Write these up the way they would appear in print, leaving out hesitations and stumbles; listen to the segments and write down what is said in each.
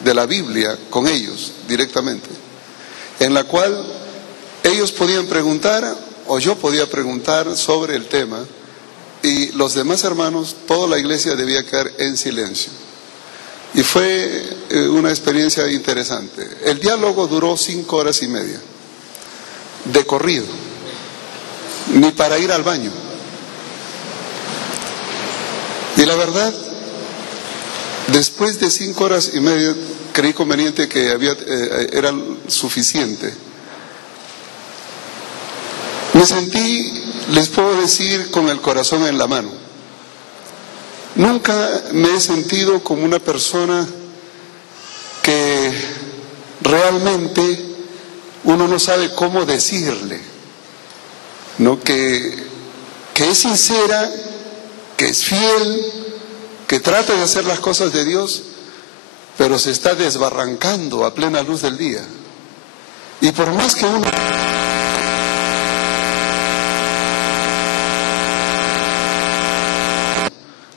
de la Biblia con ellos directamente, en la cual ellos podían preguntar o yo podía preguntar sobre el tema y los demás hermanos, toda la iglesia debía quedar en silencio. Y fue una experiencia interesante. El diálogo duró 5 horas y media, de corrido, ni para ir al baño. Y la verdad, después de 5 horas y media, creí conveniente que era suficiente. Me sentí, les puedo decir, con el corazón en la mano. Nunca me he sentido como una persona que realmente uno no sabe cómo decirle, ¿no? Que es sincera, que es fiel, que trata de hacer las cosas de Dios, pero se está desbarrancando a plena luz del día. Y por más que uno...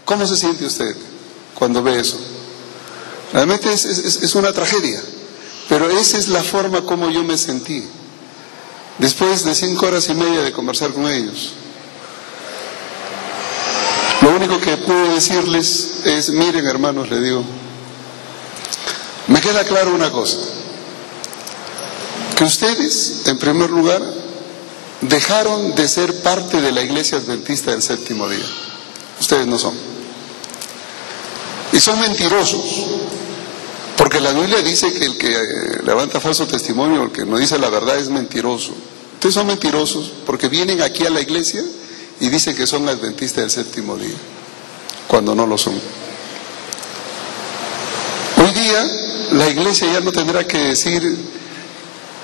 ¿Cómo se siente usted cuando ve eso? Realmente es una tragedia, pero esa es la forma como yo me sentí después de 5 horas y media de conversar con ellos. Lo único que puedo decirles es, miren hermanos, les digo, me queda claro una cosa, que ustedes, en primer lugar, dejaron de ser parte de la Iglesia Adventista del Séptimo Día. Ustedes no son. Y son mentirosos, porque la Biblia dice que el que levanta falso testimonio, el que no dice la verdad, es mentiroso. Ustedes son mentirosos porque vienen aquí a la iglesia y dicen que son adventistas del Séptimo Día, cuando no lo son. Hoy día la iglesia ya no tendrá que decir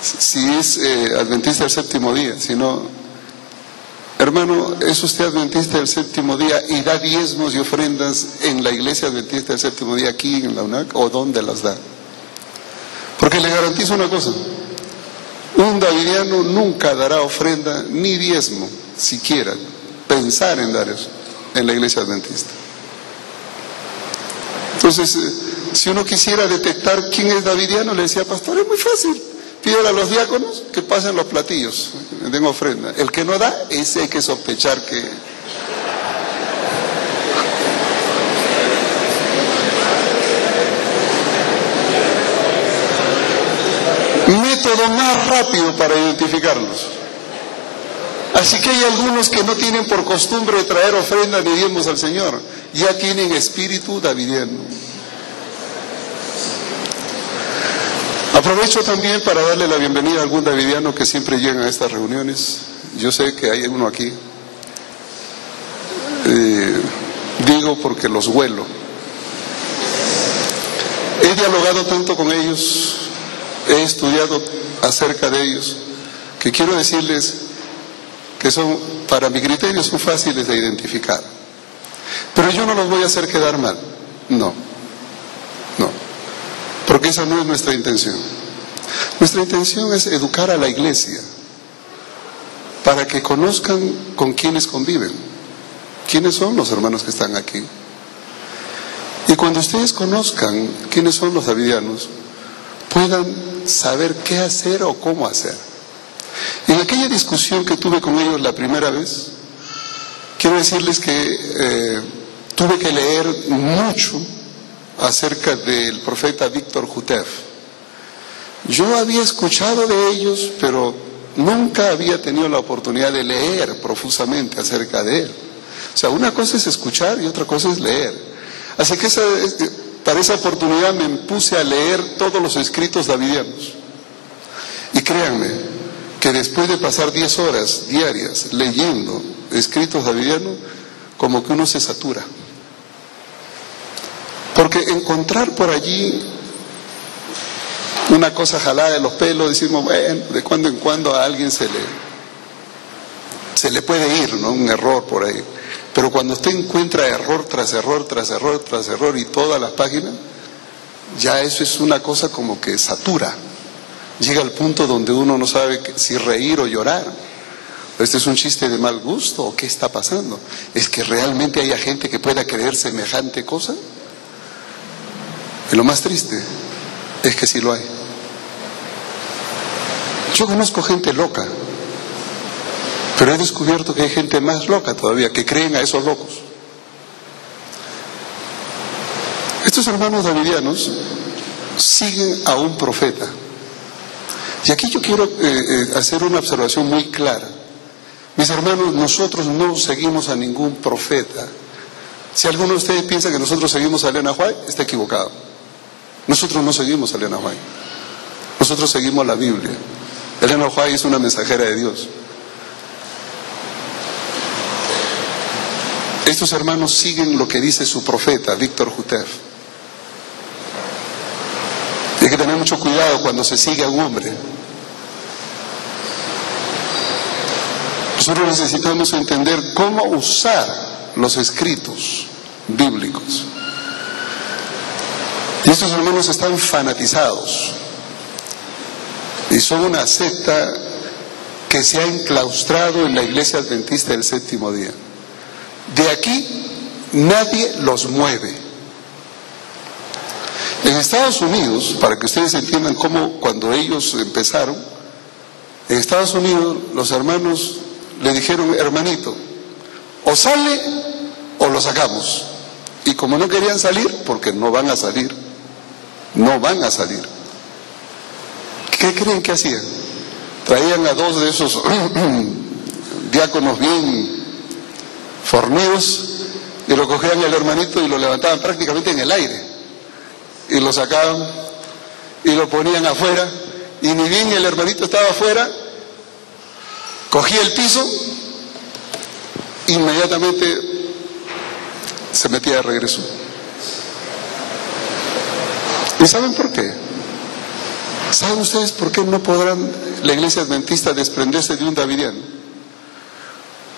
si es adventista del Séptimo Día, sino... Hermano, ¿es usted adventista del Séptimo Día y da diezmos y ofrendas en la iglesia adventista del Séptimo Día aquí en la UNAC? ¿O dónde las da? Porque le garantizo una cosa, un davidiano nunca dará ofrenda ni diezmo, siquiera pensar en dar eso en la iglesia adventista. Entonces, si uno quisiera detectar quién es davidiano, le decía, pastor, es muy fácil. Pídele a los diáconos que pasen los platillos, que den ofrenda. El que no da, ese hay que sospechar que... Método más rápido para identificarlos. Así que hay algunos que no tienen por costumbre traer ofrenda ni diezmos al Señor. Ya tienen espíritu davidiano. Aprovecho también para darle la bienvenida a algún davidiano que siempre llega a estas reuniones. Yo sé que hay uno aquí. Digo porque los huelo. He dialogado tanto con ellos, he estudiado acerca de ellos, que quiero decirles que son, para mi criterio, son fáciles de identificar. Pero yo no los voy a hacer quedar mal. No. Porque esa no es nuestra intención. Nuestra intención es educar a la iglesia para que conozcan con quiénes conviven, quiénes son los hermanos que están aquí. Y cuando ustedes conozcan quiénes son los davidianos, puedan saber qué hacer o cómo hacer. En aquella discusión que tuve con ellos la primera vez, quiero decirles que tuve que leer mucho acerca del profeta Víctor Jutef. Yo había escuchado de ellos, pero nunca había tenido la oportunidad de leer profusamente acerca de él. O sea, una cosa es escuchar y otra cosa es leer. Así que para esa oportunidad me puse a leer todos los escritos davidianos. Y créanme que después de pasar 10 horas diarias leyendo escritos davidianos, como que uno se satura. Porque encontrar por allí una cosa jalada de los pelos, decimos, bueno, de cuando en cuando a alguien se le puede ir, ¿no? Un error por ahí. Pero cuando usted encuentra error tras error, tras error, tras error y todas las páginas, ya eso es una cosa como que satura. Llega al punto donde uno no sabe si reír o llorar. ¿Este es un chiste de mal gusto o qué está pasando? ¿Es que realmente haya gente que pueda creer semejante cosa? Y lo más triste Es que sí lo hay. Yo conozco gente loca, pero he descubierto que hay gente más loca todavía, que creen a esos locos. Estos hermanos davidianos siguen a un profeta. Y aquí yo quiero hacer una observación muy clara. Mis hermanos, nosotros no seguimos a ningún profeta. Si alguno de ustedes piensa que nosotros seguimos a Elena White, está equivocado. Nosotros no seguimos a Elena White. Nosotros seguimos la Biblia. Elena White es una mensajera de Dios. Estos hermanos siguen lo que dice su profeta, Víctor Jutef. Hay que tener mucho cuidado cuando se sigue a un hombre. Nosotros necesitamos entender cómo usar los escritos bíblicos. Y estos hermanos están fanatizados. Y son una secta que se ha enclaustrado en la Iglesia Adventista del Séptimo Día. De aquí nadie los mueve. En Estados Unidos, para que ustedes entiendan cómo cuando ellos empezaron, en Estados Unidos los hermanos le dijeron: hermanito, o sale o lo sacamos. Y como no querían salir, porque no van a salir, ¿qué creen que hacían? Traían a dos de esos diáconos bien fornidos y lo cogían el hermanito y lo levantaban prácticamente en el aire y lo sacaban y lo ponían afuera, y ni bien el hermanito estaba afuera, cogía el piso, inmediatamente se metía de regreso. ¿Y saben por qué? ¿Saben ustedes por qué no podrán la Iglesia Adventista desprenderse de un davidiano?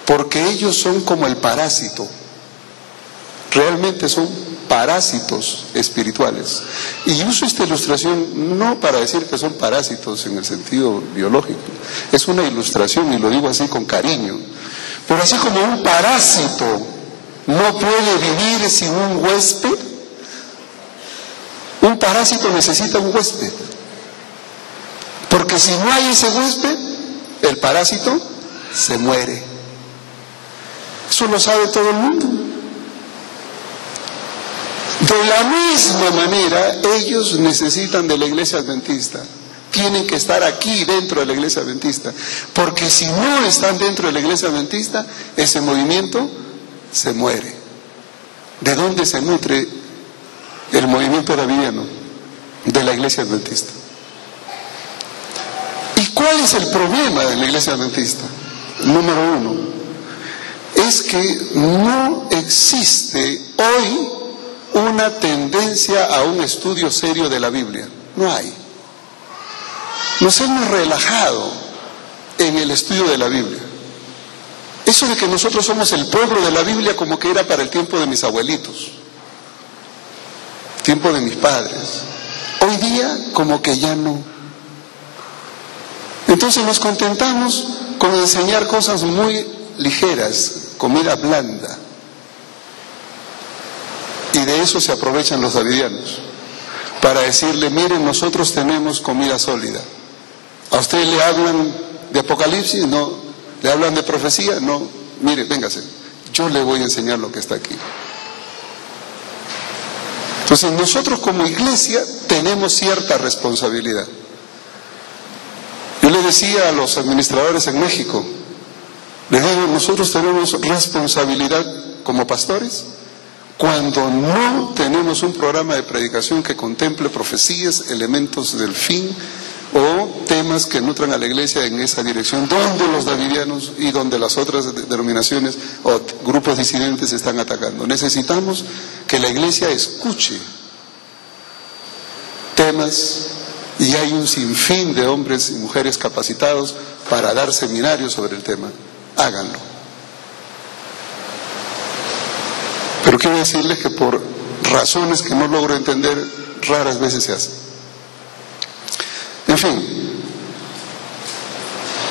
Porque ellos son como el parásito. Realmente son parásitos espirituales. Y uso esta ilustración no para decir que son parásitos en el sentido biológico. Es una ilustración y lo digo así con cariño. Pero así como un parásito no puede vivir sin un huésped, un parásito necesita un huésped. Porque si no hay ese huésped, el parásito se muere. Eso lo sabe todo el mundo. De la misma manera, ellos necesitan de la Iglesia Adventista. Tienen que estar aquí dentro de la Iglesia Adventista. Porque si no están dentro de la Iglesia Adventista, ese movimiento se muere. ¿De dónde se nutre el movimiento davidiano? De la Iglesia Adventista. ¿Y cuál es el problema de la Iglesia Adventista? Número uno, es que no existe hoy una tendencia a un estudio serio de la Biblia. No hay. Nos hemos relajado en el estudio de la Biblia. Eso de que nosotros somos el pueblo de la Biblia, como que era para el tiempo de mis abuelitos, tiempo de mis padres. Hoy día como que ya no. Entonces nos contentamos con enseñar cosas muy ligeras, comida blanda. Y de eso se aprovechan los davidianos, para decirle: miren, nosotros tenemos comida sólida. ¿A ustedes le hablan de Apocalipsis? No. ¿Le hablan de profecía? No. Mire, véngase, yo le voy a enseñar lo que está aquí. Entonces nosotros como iglesia tenemos cierta responsabilidad. Yo le decía a los administradores en México, les digo: nosotros tenemos responsabilidad como pastores cuando no tenemos un programa de predicación que contemple profecías, elementos del fin o temas que nutran a la iglesia en esa dirección, donde los davidianos y donde las otras denominaciones o grupos disidentes están atacando. Necesitamos que la iglesia escuche temas, y hay un sinfín de hombres y mujeres capacitados para dar seminarios sobre el tema. Háganlo. Pero quiero decirles que por razones que no logro entender, raras veces se hace. En fin,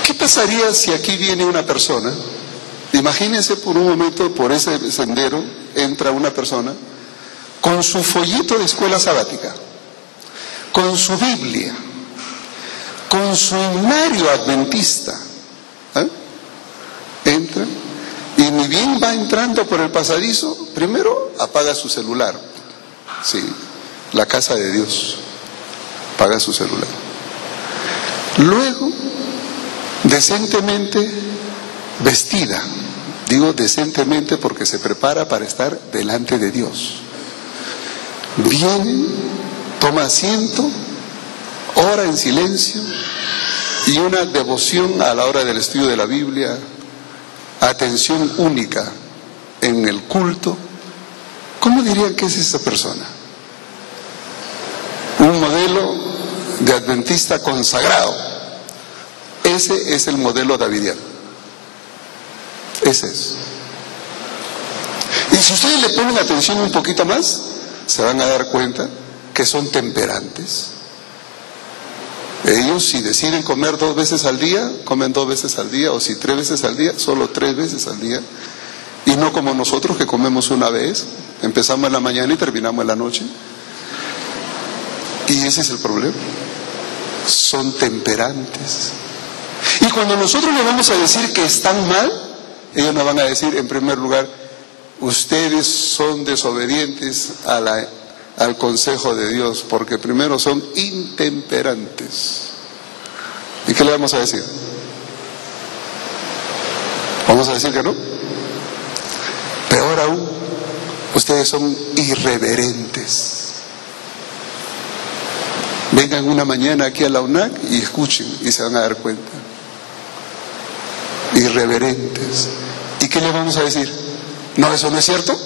¿qué pasaría si aquí viene una persona? Imagínense por un momento, por ese sendero entra una persona con su follito de escuela sabática, con su Biblia, con su himnario adventista, entra y ni bien va entrando por el pasadizo, primero apaga su celular. Sí, la casa de Dios, apaga su celular. Luego, decentemente vestida, digo decentemente porque se prepara para estar delante de Dios. Viene, toma asiento, ora en silencio y una devoción a la hora del estudio de la Biblia, atención única en el culto. ¿Cómo dirían que es esa persona? Un modelo de adventista consagrado. Ese es el modelo davidiano. Ese es. Y si ustedes le ponen atención un poquito más, se van a dar cuenta que son temperantes. Ellos, si deciden comer 2 veces al día, comen 2 veces al día, o si 3 veces al día, solo 3 veces al día. Y no como nosotros que comemos una vez, empezamos en la mañana y terminamos en la noche. Y ese es el problema. Son temperantes. Y cuando nosotros les vamos a decir que están mal, ellos nos van a decir, en primer lugar, ustedes son desobedientes al consejo de Dios, porque primero son intemperantes. ¿Y qué le vamos a decir? ¿Vamos a decir que no? Peor aún, ustedes son irreverentes. Vengan una mañana aquí a la UNAC y escuchen y se van a dar cuenta. Irreverentes. ¿Y qué le vamos a decir? ¿No, eso no es cierto?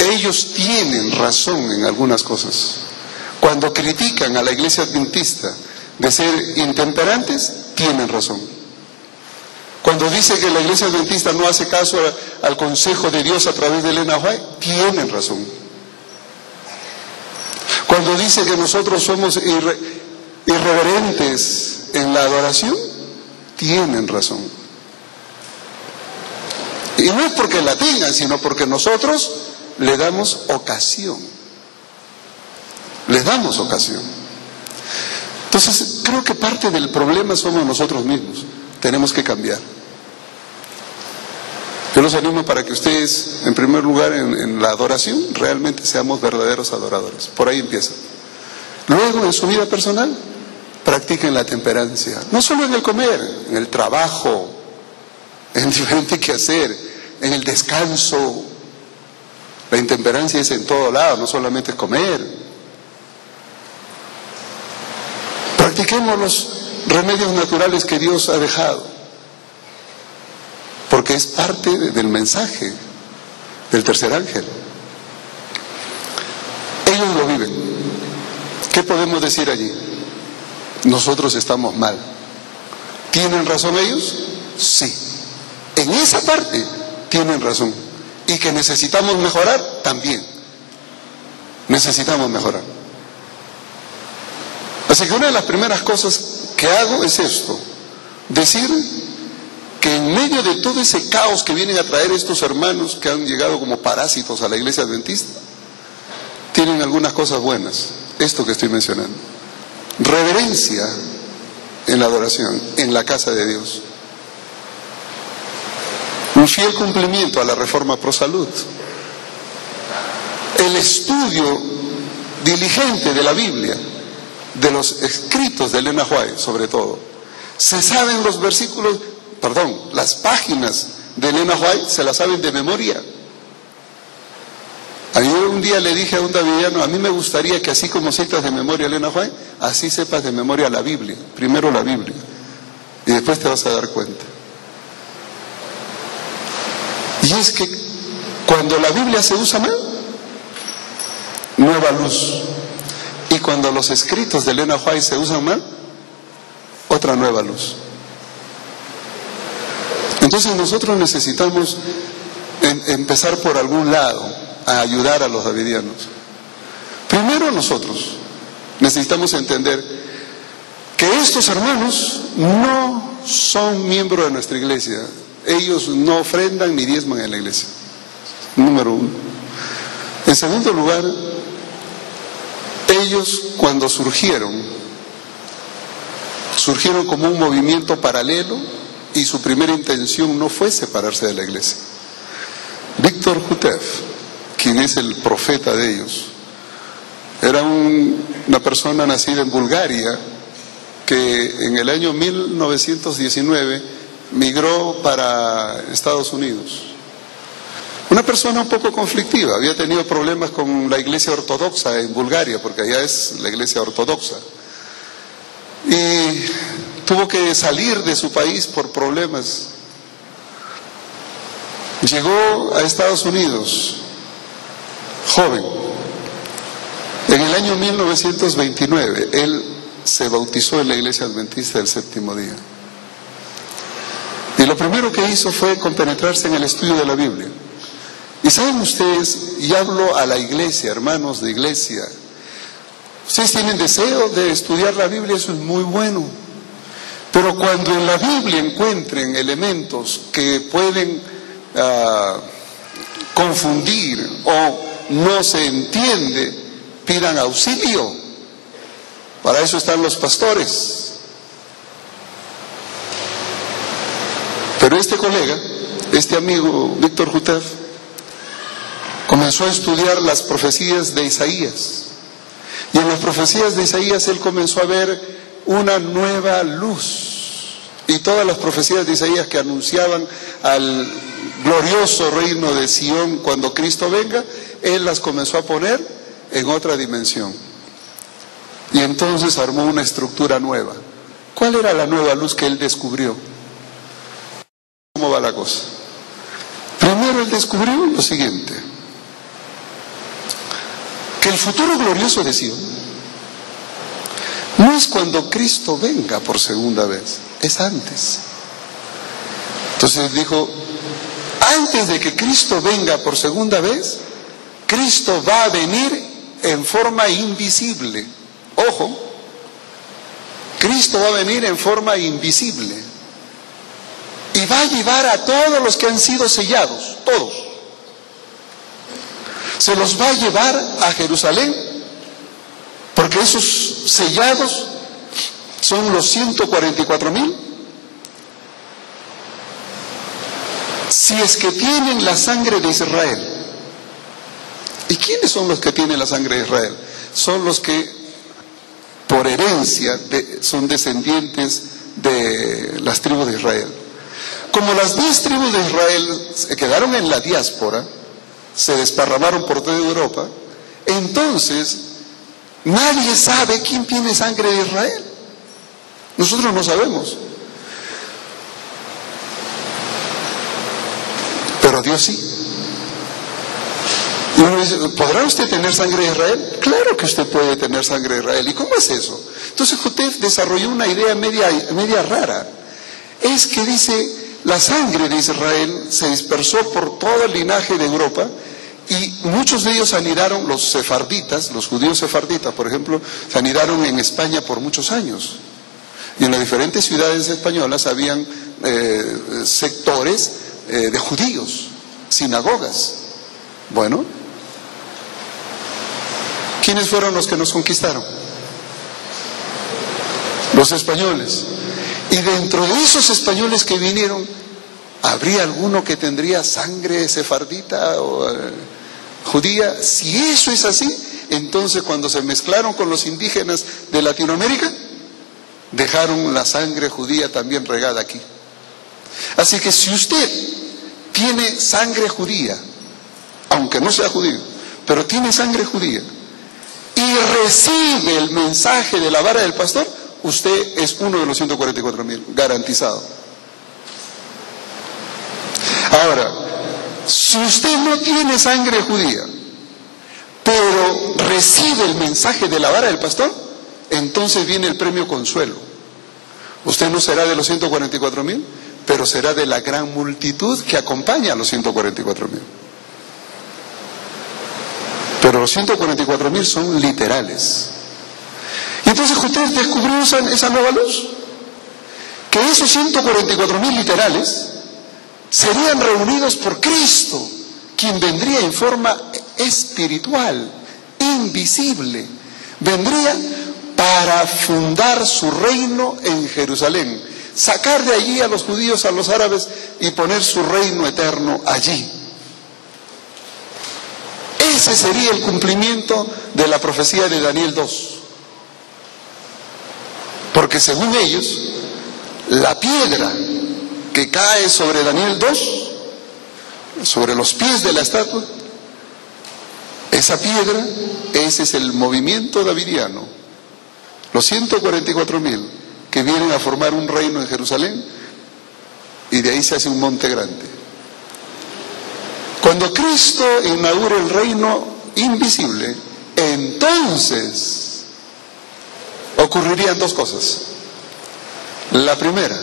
Ellos tienen razón en algunas cosas. Cuando critican a la iglesia adventista de ser intemperantes, tienen razón. Cuando dice que la iglesia adventista no hace caso al consejo de Dios a través de Elena White, tienen razón. Cuando dice que nosotros somos irreverentes en la adoración, tienen razón. Y no es porque la tengan, sino porque nosotros le damos ocasión. Les damos ocasión. Entonces, creo que parte del problema somos nosotros mismos. Tenemos que cambiar. Yo los animo para que ustedes, en primer lugar, en la adoración, realmente seamos verdaderos adoradores. Por ahí empieza. Luego, en su vida personal, practiquen la temperancia. No solo en el comer, en el trabajo, en diferente quehacer, en el descanso. La intemperancia es en todo lado, no solamente es comer. Practiquemos los remedios naturales que Dios ha dejado, porque es parte del mensaje del tercer ángel. Ellos lo viven. ¿Qué podemos decir allí? Nosotros estamos mal. ¿Tienen razón ellos? Sí. En esa parte tienen razón. Y que necesitamos mejorar, también. Necesitamos mejorar. Así que una de las primeras cosas que hago es esto: decir que en medio de todo ese caos que vienen a traer estos hermanos que han llegado como parásitos a la iglesia adventista, tienen algunas cosas buenas. Esto que estoy mencionando: reverencia en la adoración, en la casa de Dios, un fiel cumplimiento a la reforma pro salud, el estudio diligente de la Biblia, de los escritos de Elena White sobre todo. Se saben los versículos, las páginas de Elena White se las saben de memoria. Yo un día le dije a un davidiano, a mí me gustaría que así como sepas de memoria Elena White, así sepas de memoria la Biblia. Primero la Biblia y después te vas a dar cuenta. Y es que cuando la Biblia se usa mal, nueva luz. Y cuando los escritos de Elena White se usan mal, otra nueva luz. Entonces nosotros necesitamos empezar por algún lado a ayudar a los davidianos. Primero nosotros necesitamos entender que estos hermanos no son miembros de nuestra iglesia. Ellos no ofrendan ni diezman en la iglesia. Número 1. En segundo lugar, ellos cuando surgieron como un movimiento paralelo y su primera intención no fue separarse de la iglesia. Víctor Hutev, quien es el profeta de ellos, era una persona nacida en Bulgaria que en el año 1919 migró para Estados Unidos. Una persona un poco conflictiva, había tenido problemas con la iglesia ortodoxa en Bulgaria, porque allá es la iglesia ortodoxa. Y tuvo que salir de su país por problemas. Llegó a Estados Unidos, joven. En el año 1929, él se bautizó en la iglesia adventista del séptimo día. Y lo primero que hizo fue compenetrarse en el estudio de la Biblia. Y saben ustedes, y hablo a la iglesia, hermanos de iglesia, ustedes tienen deseo de estudiar la Biblia, eso es muy bueno. Pero cuando en la Biblia encuentren elementos que pueden confundir o no se entiende, pidan auxilio. Para eso están los pastores. Pero este colega, este amigo Víctor Hutev, comenzó a estudiar las profecías de Isaías. Y en las profecías de Isaías él comenzó a ver una nueva luz. Y todas las profecías de Isaías que anunciaban al glorioso reino de Sión cuando Cristo venga, él las comenzó a poner en otra dimensión. Y entonces armó una estructura nueva. ¿Cuál era la nueva luz que él descubrió? ¿Cómo va la cosa? Primero él descubrió lo siguiente: que el futuro glorioso de Sion no es cuando Cristo venga por segunda vez, es antes. Entonces dijo, antes de que Cristo venga por segunda vez, Cristo va a venir en forma invisible. Ojo, Cristo va a venir en forma invisible y va a llevar a todos los que han sido sellados, todos. Se los va a llevar a Jerusalén, porque esos sellados son los 144,000. Si es que tienen la sangre de Israel. ¿Y quiénes son los que tienen la sangre de Israel? Son los que por herencia son descendientes de las tribus de Israel. Como las 10 tribus de Israel se quedaron en la diáspora, se desparramaron por toda Europa, entonces nadie sabe quién tiene sangre de Israel. Nosotros no sabemos. Pero Dios sí. Y uno dice, ¿podrá usted tener sangre de Israel? Claro que usted puede tener sangre de Israel. ¿Y cómo es eso? Entonces Hutev desarrolló una idea media rara. Es que dice, la sangre de Israel se dispersó por todo el linaje de Europa y muchos de ellos anidaron, los sefarditas, los judíos sefarditas, por ejemplo, se anidaron en España por muchos años. Y en las diferentes ciudades españolas habían sectores de judíos, sinagogas. Bueno, ¿quiénes fueron los que nos conquistaron? Los españoles. Y dentro de esos españoles que vinieron, ¿habría alguno que tendría sangre sefardita o judía? Si eso es así, entonces cuando se mezclaron con los indígenas de Latinoamérica, dejaron la sangre judía también regada aquí. Así que si usted tiene sangre judía, aunque no sea judío, pero tiene sangre judía, y recibe el mensaje de la vara del pastor, usted es uno de los 144,000, garantizado. Ahora, si usted no tiene sangre judía, pero recibe el mensaje de la vara del pastor, entonces viene el premio consuelo. Usted no será de los 144,000, pero será de la gran multitud que acompaña a los 144,000. Pero los 144,000 son literales. Y entonces usted descubrió esa nueva luz, que esos 144,000 literales serían reunidos por Cristo, quien vendría en forma espiritual, invisible. Vendría para fundar su reino en Jerusalén, sacar de allí a los judíos, a los árabes, y poner su reino eterno allí. Ese sería el cumplimiento de la profecía de Daniel 2. Porque según ellos, la piedra que cae sobre Daniel 2, sobre los pies de la estatua, esa piedra, ese es el movimiento davidiano. Los 144,000 que vienen a formar un reino en Jerusalén, y de ahí se hace un monte grande. Cuando Cristo inaugure el reino invisible, entonces ocurrirían dos cosas. La primera,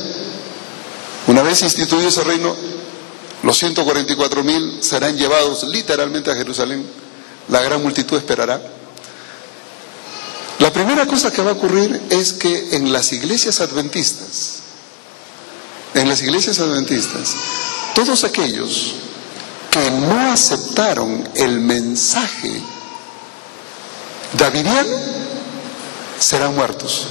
una vez instituido ese reino, los 144,000 serán llevados literalmente a Jerusalén. La gran multitud esperará. La primera cosa que va a ocurrir es que en las iglesias adventistas, todos aquellos que no aceptaron el mensaje davidiano serán muertos.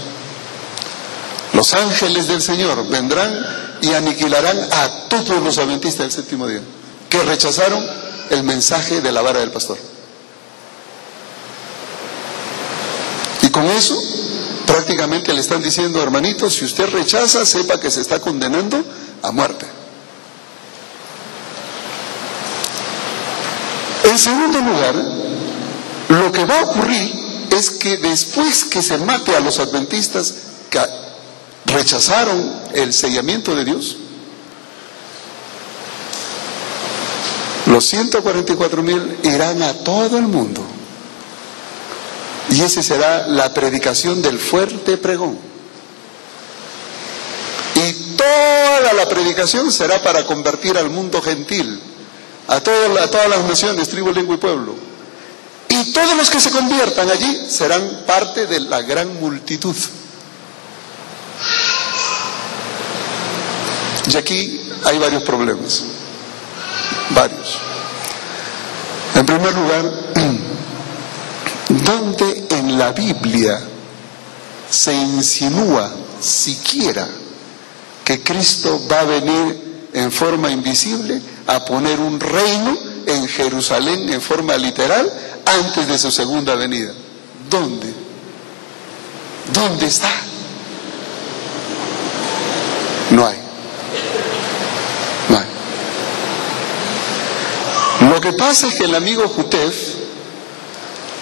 Los ángeles del Señor vendrán y aniquilarán a todos los adventistas del séptimo día que rechazaron el mensaje de la vara del pastor. Y con eso prácticamente le están diciendo: hermanito, si usted rechaza, sepa que se está condenando a muerte. En segundo lugar, lo que va a ocurrir es que después que se mate a los adventistas que rechazaron el sellamiento de Dios, los 144,000 irán a todo el mundo. Y esa será la predicación del fuerte pregón. Y toda la predicación será para convertir al mundo gentil, a todas las naciones, tribu, lengua y pueblo. Y todos los que se conviertan allí serán parte de la gran multitud. Y aquí hay varios problemas. Varios. En primer lugar, ¿dónde en la Biblia se insinúa siquiera que Cristo va a venir en forma invisible a poner un reino en Jerusalén en forma literal antes de su segunda venida? ¿Dónde? ¿Dónde está? No hay. No hay. Lo que pasa es que el amigo Jutef,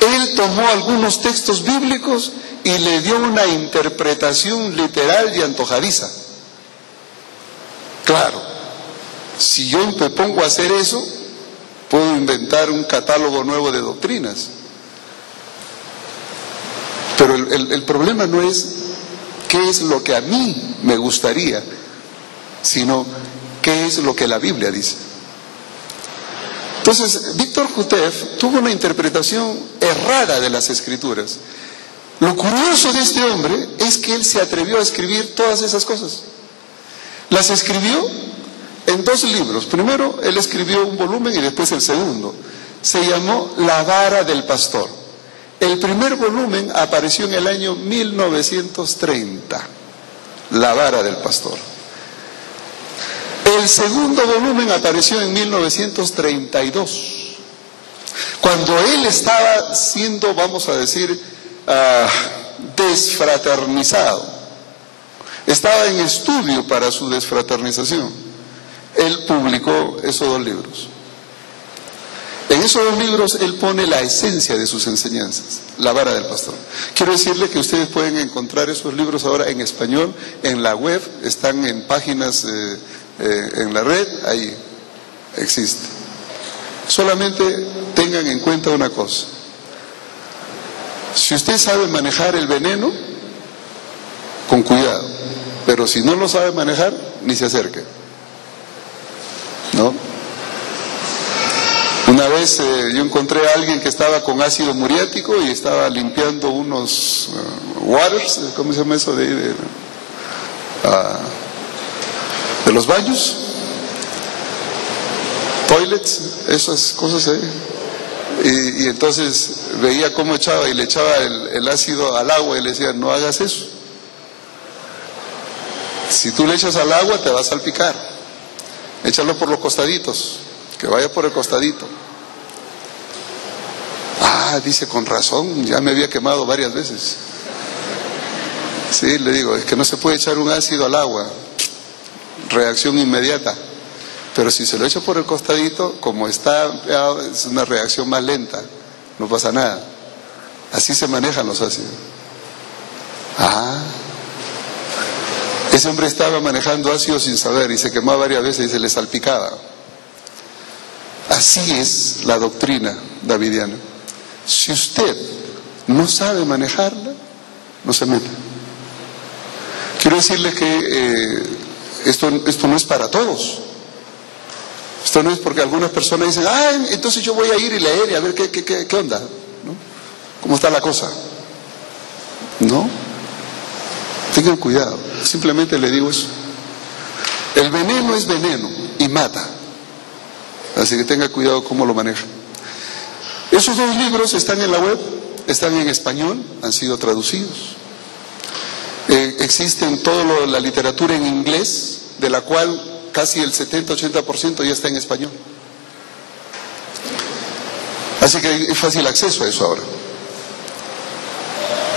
él tomó algunos textos bíblicos y le dio una interpretación literal y antojadiza. Claro, si yo me pongo a hacer eso, puedo inventar un catálogo nuevo de doctrinas. Pero el problema no es qué es lo que a mí me gustaría, sino qué es lo que la Biblia dice. Entonces, Víctor Jutef tuvo una interpretación errada de las Escrituras. Lo curioso de este hombre es que él se atrevió a escribir todas esas cosas. Las escribió en 2 libros. Primero, él escribió un volumen y después el segundo. Se llamó La vara del pastor. El primer volumen apareció en el año 1930. La vara del pastor. El segundo volumen apareció en 1932, cuando él estaba siendo, vamos a decir, desfraternizado. Estaba en estudio para su desfraternización. Él publicó esos 2 libros. En esos 2 libros él pone la esencia de sus enseñanzas, la vara del pastor. Quiero decirle que ustedes pueden encontrar esos libros ahora en español, en la web, están en páginas en la red, ahí existe. Solamente tengan en cuenta una cosa: si usted sabe manejar el veneno, con cuidado, pero si no lo sabe manejar, ni se acerque, ¿no? Una vez yo encontré a alguien que estaba con ácido muriático y estaba limpiando unos waters, ¿cómo se llama eso? De los baños, toilets, esas cosas, Y entonces veía cómo echaba y le echaba el ácido al agua y le decía, no hagas eso. Si tú le echas al agua te va a salpicar. Échalo por los costaditos, que vaya por el costadito. Ah, dice, con razón, ya me había quemado varias veces. Sí, le digo, es que no se puede echar un ácido al agua, reacción inmediata. Pero si se lo echa por el costadito, como está, es una reacción más lenta, no pasa nada. Así se manejan los ácidos. Ah, ese hombre estaba manejando ácido sin saber y se quemaba varias veces y se le salpicaba. Así es la doctrina davidiana. Si usted no sabe manejarla, no se meta. Quiero decirle que esto no es para todos. Esto no es porque algunas personas dicen, entonces yo voy a ir y leer y a ver qué onda, ¿no? ¿Cómo está la cosa? No. Tengan cuidado. Simplemente le digo eso. El veneno es veneno y mata. Así que tenga cuidado cómo lo maneja. Esos 2 libros están en la web, están en español, han sido traducidos. Existen toda la literatura en inglés, de la cual casi el 70-80% ya está en español. Así que es fácil acceso a eso ahora.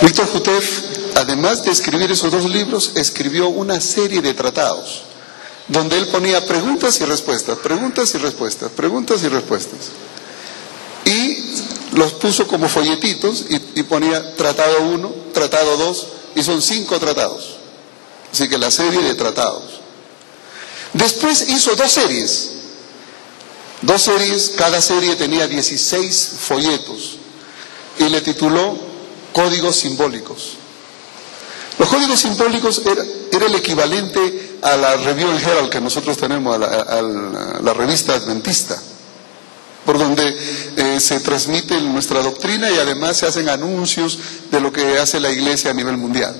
Víctor Jutef, además de escribir esos 2 libros, escribió una serie de tratados, donde él ponía preguntas y respuestas, preguntas y respuestas, preguntas y respuestas. Y los puso como folletitos y ponía tratado 1, tratado 2, y son 5 tratados. Así que la serie de tratados. Después hizo 2 series. 2 series, cada serie tenía 16 folletos. Y le tituló Códigos Simbólicos. Los códigos simbólicos era el equivalente a la Review and Herald que nosotros tenemos, a la revista adventista, por donde se transmite nuestra doctrina y además se hacen anuncios de lo que hace la iglesia a nivel mundial.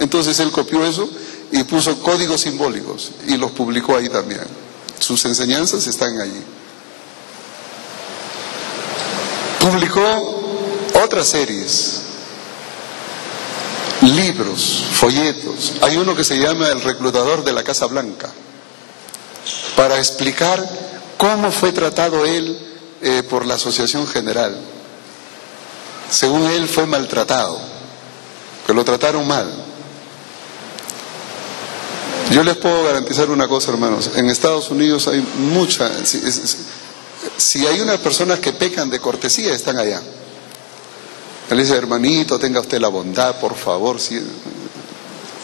Entonces él copió eso y puso códigos simbólicos y los publicó ahí también. Sus enseñanzas están allí. Publicó otras series, libros, folletos. Hay uno que se llama El reclutador de la Casa Blanca, para explicar cómo fue tratado él por la Asociación General. Según él fue maltratado, que lo trataron mal. Yo les puedo garantizar una cosa, hermanos, en Estados Unidos hay mucha, si hay unas personas que pecan de cortesía, están allá. Él dice, hermanito, tenga usted la bondad, por favor, sí,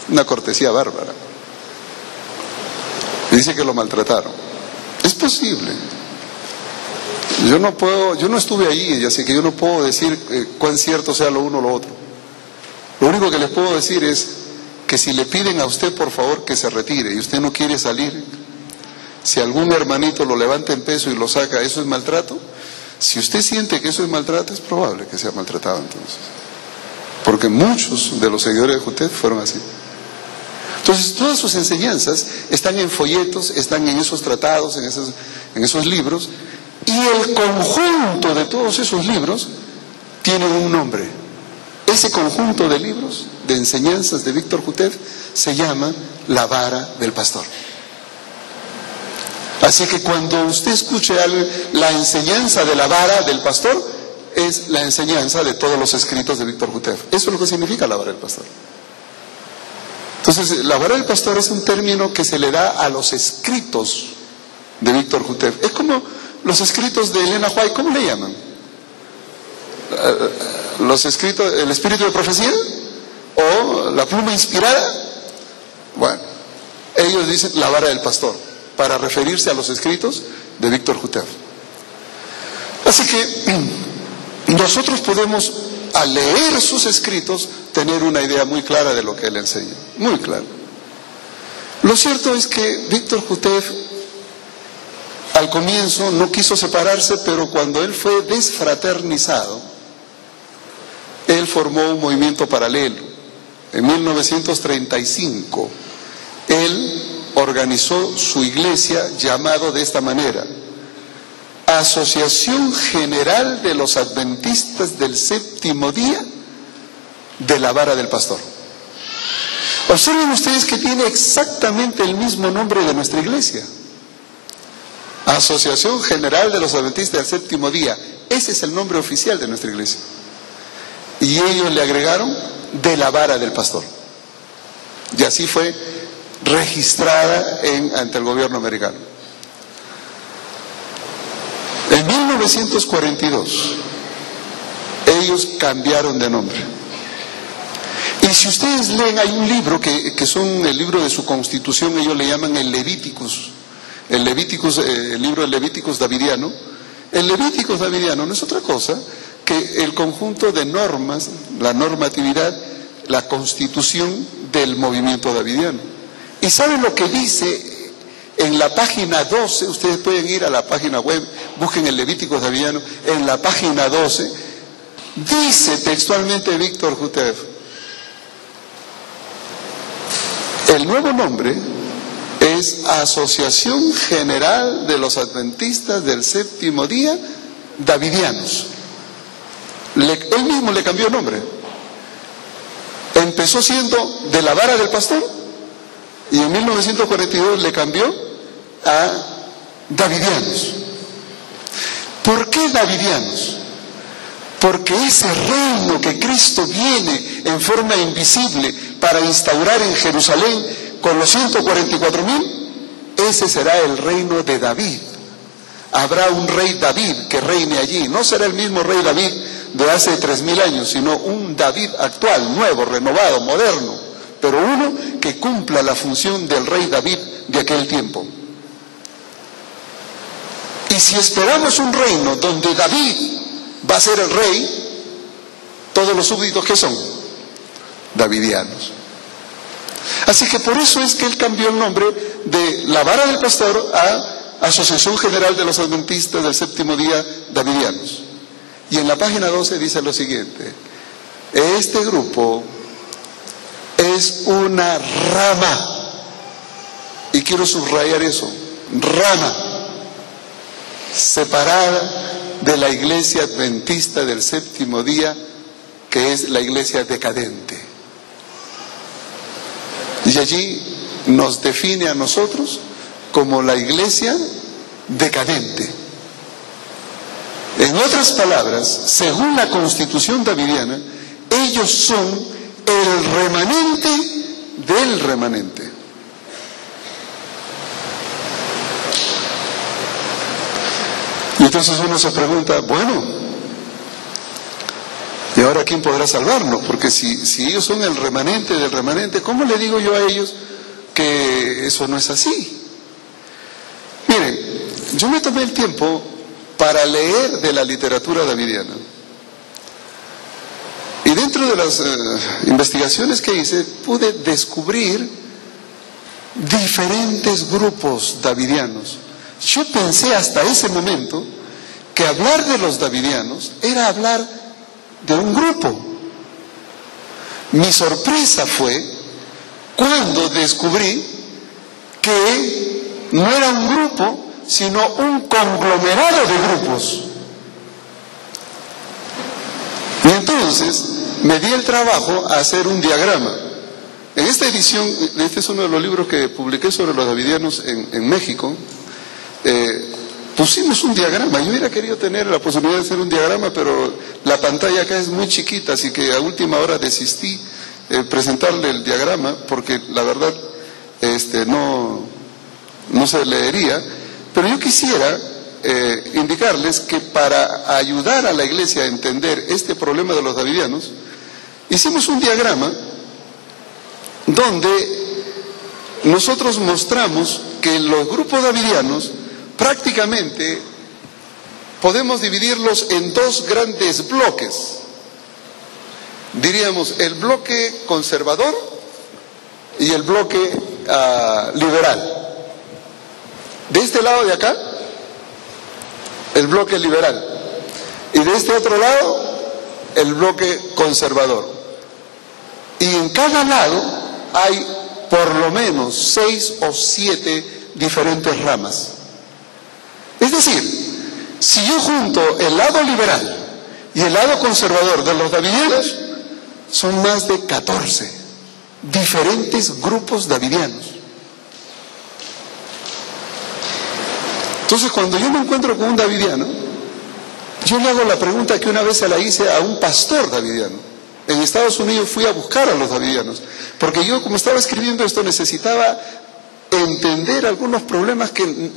una cortesía bárbara. Y dice que lo maltrataron. Es posible. Yo no estuve allí, así que yo no puedo decir cuán cierto sea lo uno o lo otro. Lo único que les puedo decir es que si le piden a usted, por favor, que se retire y usted no quiere salir, si algún hermanito lo levanta en peso y lo saca, ¿eso es maltrato? Si usted siente que eso es maltrato, es probable que sea maltratado entonces. Porque muchos de los seguidores de Jutef fueron así. Entonces, todas sus enseñanzas están en folletos, están en esos tratados, en esos libros, y el conjunto de todos esos libros tienen un nombre. Ese conjunto de libros, de enseñanzas de Víctor Jutef, se llama La Vara del Pastor. Así que cuando usted escuche la enseñanza de la vara del pastor, es la enseñanza de todos los escritos de Víctor Jutef. Eso es lo que significa la vara del pastor. Entonces, la vara del pastor es un término que se le da a los escritos de Víctor Jutef. Es como los escritos de Elena White, ¿cómo le llaman? Los escritos, el espíritu de profecía o la pluma inspirada. Bueno, ellos dicen la vara del pastor, para referirse a los escritos de Víctor Jutef. Así que nosotros podemos, al leer sus escritos, tener una idea muy clara de lo que él enseña, muy clara. Lo cierto es que Víctor Jutef al comienzo no quiso separarse, pero cuando él fue desfraternizado, él formó un movimiento paralelo. En 1935, él organizó su iglesia llamado de esta manera: Asociación General de los Adventistas del Séptimo Día de la Vara del Pastor. Observen ustedes que tiene exactamente el mismo nombre de nuestra iglesia. Asociación General de los Adventistas del Séptimo Día. Ese es el nombre oficial de nuestra iglesia. Y ellos le agregaron de la Vara del Pastor. Y así fue registrada ante el gobierno americano. En 1942, ellos cambiaron de nombre. Y si ustedes leen, hay un libro que son el libro de su constitución, ellos le llaman el Levíticus. El libro de Levíticus Davidiano. El Levíticus Davidiano no es otra cosa que el conjunto de normas, la normatividad, la constitución del movimiento davidiano. ¿Y saben lo que dice en la página 12? Ustedes pueden ir a la página web, busquen el Levíticus Davidiano, en la página 12, dice textualmente Víctor Jutev, el nuevo nombre es Asociación General de los Adventistas del Séptimo Día Davidianos. Él mismo le cambió nombre. Empezó siendo de la Vara del Pastor y en 1942 le cambió a Davidianos. ¿Por qué Davidianos? Porque ese reino que Cristo viene en forma invisible para instaurar en Jerusalén con los 144,000, ese será el reino de David. Habrá un rey David que reine allí. No será el mismo rey David de hace 3,000 años, sino un David actual, nuevo, renovado, moderno, pero uno que cumpla la función del rey David de aquel tiempo. Y si esperamos un reino donde David va a ser el rey, todos los súbditos, ¿qué son? Davidianos. Así que por eso es que él cambió el nombre de la Vara del Pastor a Asociación General de los Adventistas del Séptimo Día Davidianos. Y en la página 12 dice lo siguiente: este grupo es una rama, y quiero subrayar eso, rama, separada de la iglesia adventista del Séptimo Día, que es la iglesia decadente. Y allí nos define a nosotros como la iglesia decadente. En otras palabras, según la constitución davidiana, ellos son el remanente del remanente. Y entonces uno se pregunta, bueno, ¿y ahora quién podrá salvarnos? Porque si ellos son el remanente del remanente, ¿cómo le digo yo a ellos que eso no es así? Miren, yo me tomé el tiempo para leer de la literatura davidiana. Y dentro de las investigaciones que hice, pude descubrir diferentes grupos davidianos. Yo pensé hasta ese momento que hablar de los davidianos era hablar de un grupo. Mi sorpresa fue cuando descubrí que no era un grupo, sino un conglomerado de grupos. Y entonces me di el trabajo a hacer un diagrama. En esta edición, este es uno de los libros que publiqué sobre los davidianos en México, pusimos un diagrama. Yo hubiera querido tener la posibilidad de hacer un diagrama, pero la pantalla acá es muy chiquita, así que a última hora desistí presentarle el diagrama, porque la verdad no se leería. Pero yo quisiera indicarles que para ayudar a la iglesia a entender este problema de los davidianos, hicimos un diagrama donde nosotros mostramos que los grupos davidianos prácticamente podemos dividirlos en dos grandes bloques. Diríamos el bloque conservador y el bloque liberal. De este lado de acá, el bloque liberal. Y de este otro lado, el bloque conservador. Y en cada lado hay por lo menos 6 o 7 diferentes ramas. Es decir, si yo junto el lado liberal y el lado conservador de los davidianos, son más de 14 diferentes grupos davidianos. Entonces, cuando yo me encuentro con un davidiano, yo le hago la pregunta que una vez se la hice a un pastor davidiano. En Estados Unidos fui a buscar a los davidianos, porque yo, como estaba escribiendo esto, necesitaba entender algunos problemas que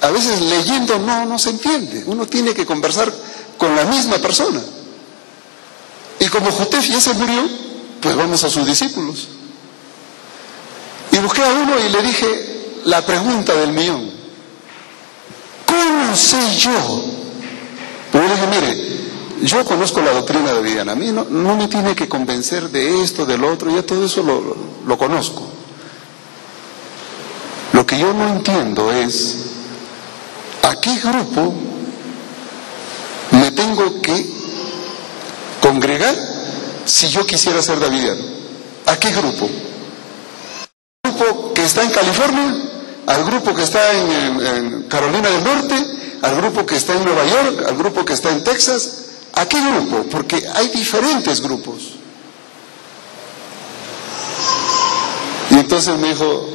a veces leyendo no se entiende. Uno tiene que conversar con la misma persona. Y como Jotef ya se murió, pues vamos a sus discípulos. Y busqué a uno y le dije la pregunta del millón: ¿cómo sé yo? Pero yo le dije, mire, yo conozco la doctrina davidiana, a mí no me tiene que convencer de esto, del otro, ya todo eso lo conozco. Lo que yo no entiendo es a qué grupo me tengo que congregar si yo quisiera ser davidiano. ¿A qué grupo? ¿Al grupo que está en California? ¿Al grupo que está en Carolina del Norte? ¿Al grupo que está en Nueva York? ¿Al grupo que está en Texas? ¿A qué grupo? Porque hay diferentes grupos. Y entonces me dijo,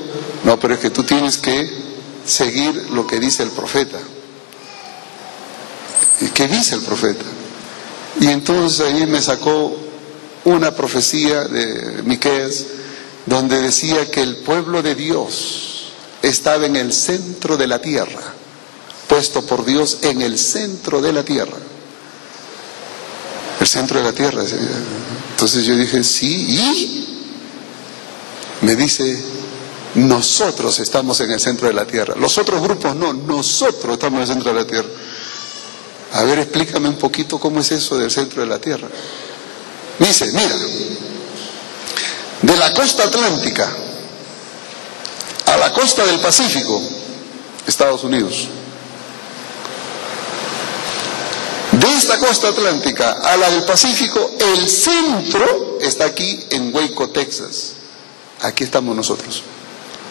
no, pero es que tú tienes que seguir lo que dice el profeta. ¿Y qué dice el profeta? Y entonces ahí me sacó una profecía de Miqueas, donde decía que el pueblo de Dios estaba en el centro de la tierra, puesto por Dios en el centro de la tierra. El centro de la tierra. Entonces yo dije, sí, y me dice, nosotros estamos en el centro de la tierra. Los otros grupos no, nosotros estamos en el centro de la tierra. A ver, explícame un poquito cómo es eso del centro de la tierra. Dice, mira, de la costa atlántica a la costa del Pacífico, Estados Unidos. De esta costa atlántica a la del Pacífico, el centro está aquí en Waco, Texas. Aquí estamos nosotros.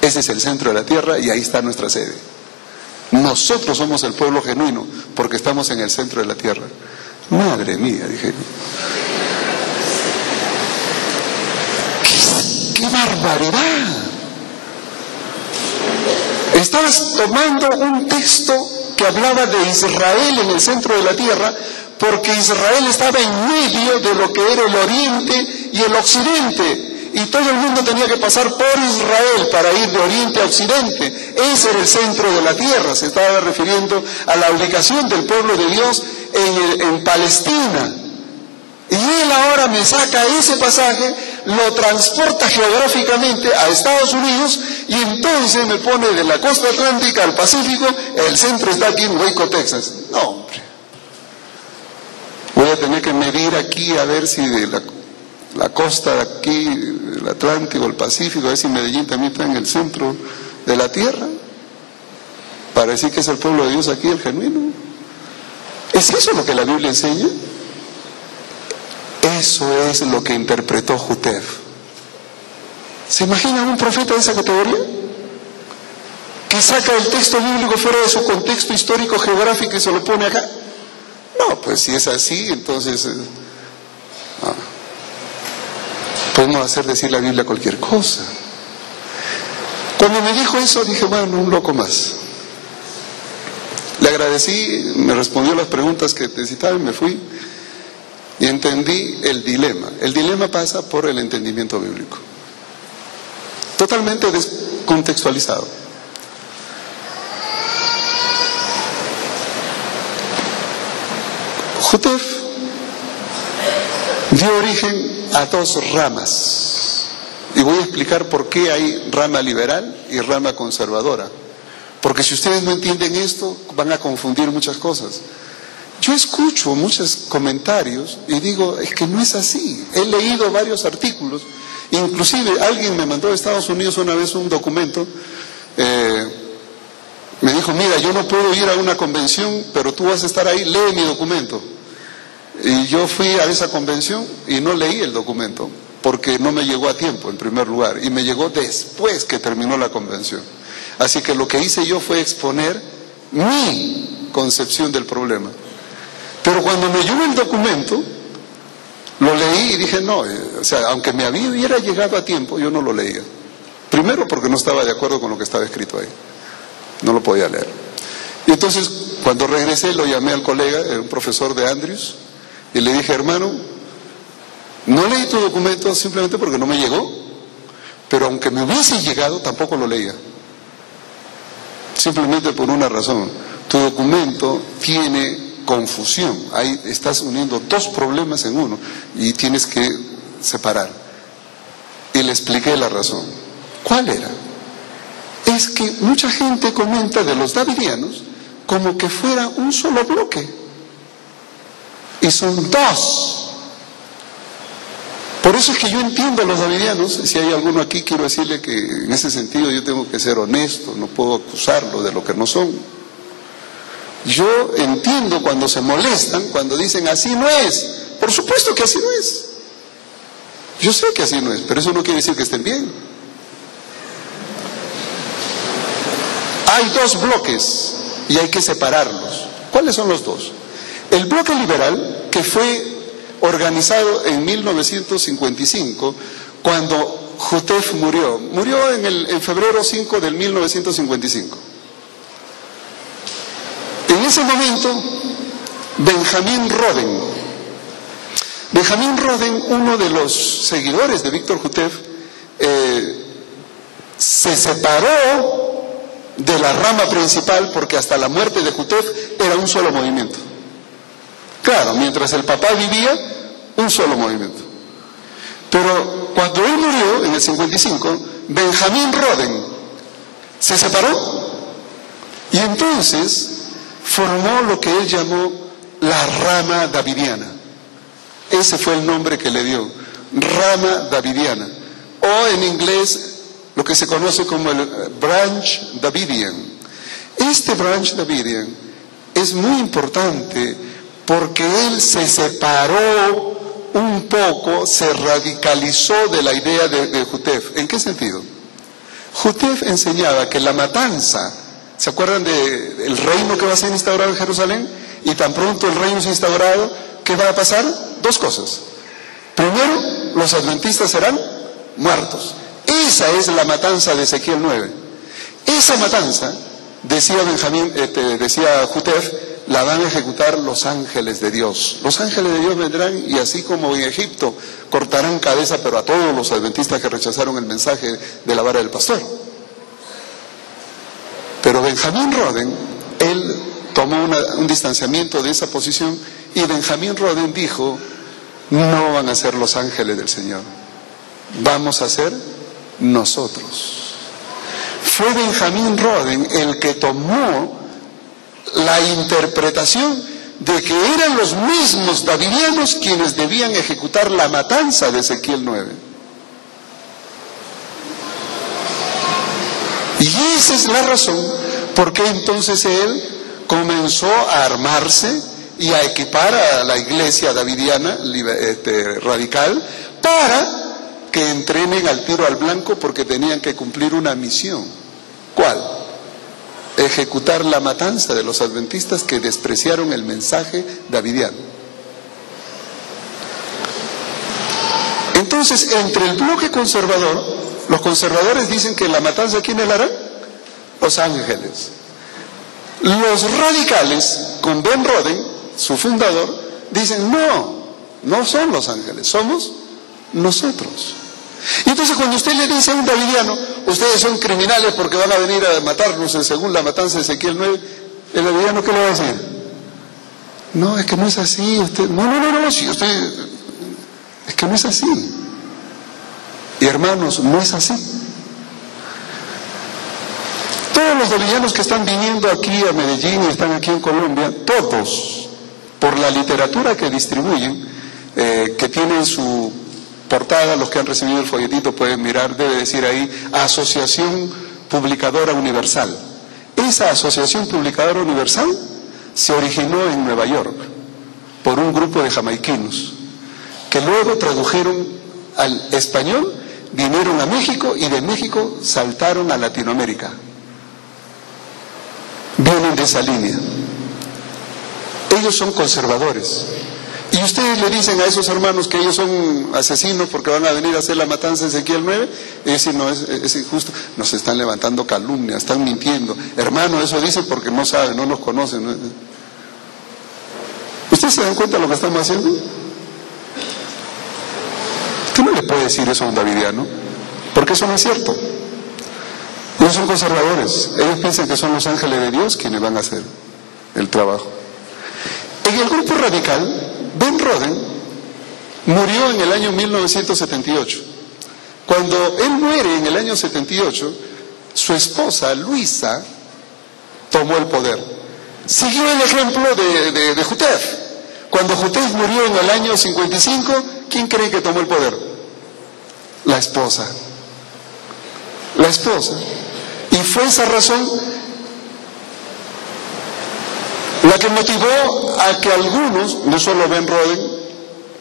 Ese es el centro de la tierra y ahí está nuestra sede. Nosotros somos el pueblo genuino porque estamos en el centro de la tierra. Madre mía, dije. ¡Qué barbaridad! Estabas tomando un texto que hablaba de Israel en el centro de la tierra, porque Israel estaba en medio de lo que era el oriente y el occidente. Y todo el mundo tenía que pasar por Israel para ir de oriente a occidente. Ese era el centro de la tierra. Se estaba refiriendo a la ubicación del pueblo de Dios en Palestina. Y él ahora me saca ese pasaje, lo transporta geográficamente a Estados Unidos y entonces me pone de la costa atlántica al Pacífico, el centro está aquí en Waco, Texas. No, hombre. Voy a tener que medir aquí a ver si de la costa de aquí, el Atlántico, el Pacífico, a ver si Medellín también está en el centro de la tierra, para decir que es el pueblo de Dios aquí, el genuino. ¿Es eso lo que la Biblia enseña? Eso es lo que interpretó Jotef. ¿Se imaginan un profeta de esa categoría? Que saca el texto bíblico fuera de su contexto histórico, geográfico y se lo pone acá. No, pues si es así, entonces podemos hacer decir la Biblia cualquier cosa. Cuando me dijo eso dije, bueno, un loco más. Le agradecí, me respondió las preguntas que necesitaba y me fui. Y entendí el dilema. El dilema pasa por el entendimiento bíblico. Totalmente descontextualizado. Jotef dio origen a dos ramas. Y voy a explicar por qué hay rama liberal y rama conservadora. Porque si ustedes no entienden esto, van a confundir muchas cosas. Yo escucho muchos comentarios y digo, es que no es así. He leído varios artículos, inclusive alguien me mandó a Estados Unidos una vez un documento, me dijo, mira, yo no puedo ir a una convención, pero tú vas a estar ahí, lee mi documento. Y yo fui a esa convención y no leí el documento, porque no me llegó a tiempo en primer lugar, y me llegó después que terminó la convención. Así que lo que hice yo fue exponer mi concepción del problema. Pero cuando me llegó el documento, lo leí y dije, no, o sea, aunque me hubiera llegado a tiempo, yo no lo leía. Primero porque no estaba de acuerdo con lo que estaba escrito ahí. No lo podía leer. Y entonces, cuando regresé, lo llamé al colega, era un profesor de Andrews, y le dije, hermano, no leí tu documento simplemente porque no me llegó, pero aunque me hubiese llegado, tampoco lo leía. Simplemente por una razón. Tu documento tiene confusión. Ahí estás uniendo dos problemas en uno y tienes que separar. Y le expliqué la razón. ¿Cuál era? Es que mucha gente comenta de los davidianos como que fuera un solo bloque. Y son dos. Por eso es que yo entiendo a los davidianos. Si hay alguno aquí, quiero decirle que en ese sentido yo tengo que ser honesto, no puedo acusarlo de lo que no son. Yo entiendo cuando se molestan, cuando dicen así no es. Por supuesto que así no es. Yo sé que así no es, pero eso no quiere decir que estén bien. Hay dos bloques y hay que separarlos. ¿Cuáles son los dos? El bloque liberal, que fue organizado en 1955, cuando Jutef murió en febrero 5 del 1955. En ese momento, Benjamín Roden, uno de los seguidores de Víctor Jutef, se separó de la rama principal porque hasta la muerte de Jutef era un solo movimiento. Claro, mientras el papá vivía, un solo movimiento. Pero cuando él murió en el 55, Benjamín Roden se separó y entonces formó lo que él llamó la rama davidiana. Ese fue el nombre que le dio, rama davidiana, o en inglés lo que se conoce como el branch Davidian. Este branch Davidian es muy importante porque él se separó un poco, se radicalizó de la idea de Jutef. ¿En qué sentido? Jutef enseñaba que la matanza, ¿se acuerdan del reino que va a ser instaurado en Jerusalén? Y tan pronto el reino es instaurado, ¿qué va a pasar? Dos cosas. Primero, los adventistas serán muertos. Esa es la matanza de Ezequiel 9. Esa matanza, decía Jutef, la van a ejecutar los ángeles de Dios. Los ángeles de Dios vendrán y así como en Egipto cortarán cabeza, pero a todos los adventistas que rechazaron el mensaje de la vara del pastor. Pero Benjamín Roden, él tomó un distanciamiento de esa posición y Benjamín Roden dijo, no van a ser los ángeles del Señor, vamos a ser nosotros. Fue Benjamín Roden el que tomó la interpretación de que eran los mismos davidianos quienes debían ejecutar la matanza de Ezequiel 9. Y esa es la razón por qué entonces él comenzó a armarse y a equipar a la iglesia davidiana radical para que entrenen al tiro al blanco, porque tenían que cumplir una misión. ¿Cuál? Ejecutar la matanza de los adventistas que despreciaron el mensaje davidiano. Entonces, entre el bloque conservador, los conservadores dicen que la matanza, ¿quiénes la harán? Los ángeles. Los radicales, con Ben Roden, su fundador, dicen no son los ángeles, somos nosotros. Y entonces cuando usted le dice a un davidiano, ustedes son criminales porque van a venir a matarnos según la matanza de Ezequiel 9, el davidiano, ¿qué le va a decir? No, es que no es así, usted, no, si usted, es que no es así. Y hermanos, no es así. Todos los davidianos que están viniendo aquí a Medellín y están aquí en Colombia, todos, por la literatura que distribuyen, que tienen su portada, los que han recibido el folletito pueden mirar, debe decir ahí, Asociación Publicadora Universal. Esa Asociación Publicadora Universal se originó en Nueva York por un grupo de jamaiquinos que luego tradujeron al español, vinieron a México y de México saltaron a Latinoamérica. Vienen de esa línea. Ellos son conservadores. Y ustedes le dicen a esos hermanos que ellos son asesinos porque van a venir a hacer la matanza de Ezequiel 9, y dicen, no, es injusto, nos están levantando calumnias, están mintiendo. Hermano, eso dicen porque no saben, no nos conocen, ¿no? ¿Ustedes se dan cuenta de lo que estamos haciendo? Usted no le puede decir eso a un davidiano, porque eso no es cierto. Ellos son conservadores, ellos piensan que son los ángeles de Dios quienes van a hacer el trabajo. En el grupo radical, Ben Roden murió en el año 1978. Cuando él muere en el año 78, su esposa Luisa tomó el poder. Siguió el ejemplo de Jutef. Cuando Jutef murió en el año 55, ¿quién cree que tomó el poder? La esposa. La esposa. Y fue esa razón la que motivó a que algunos, no solo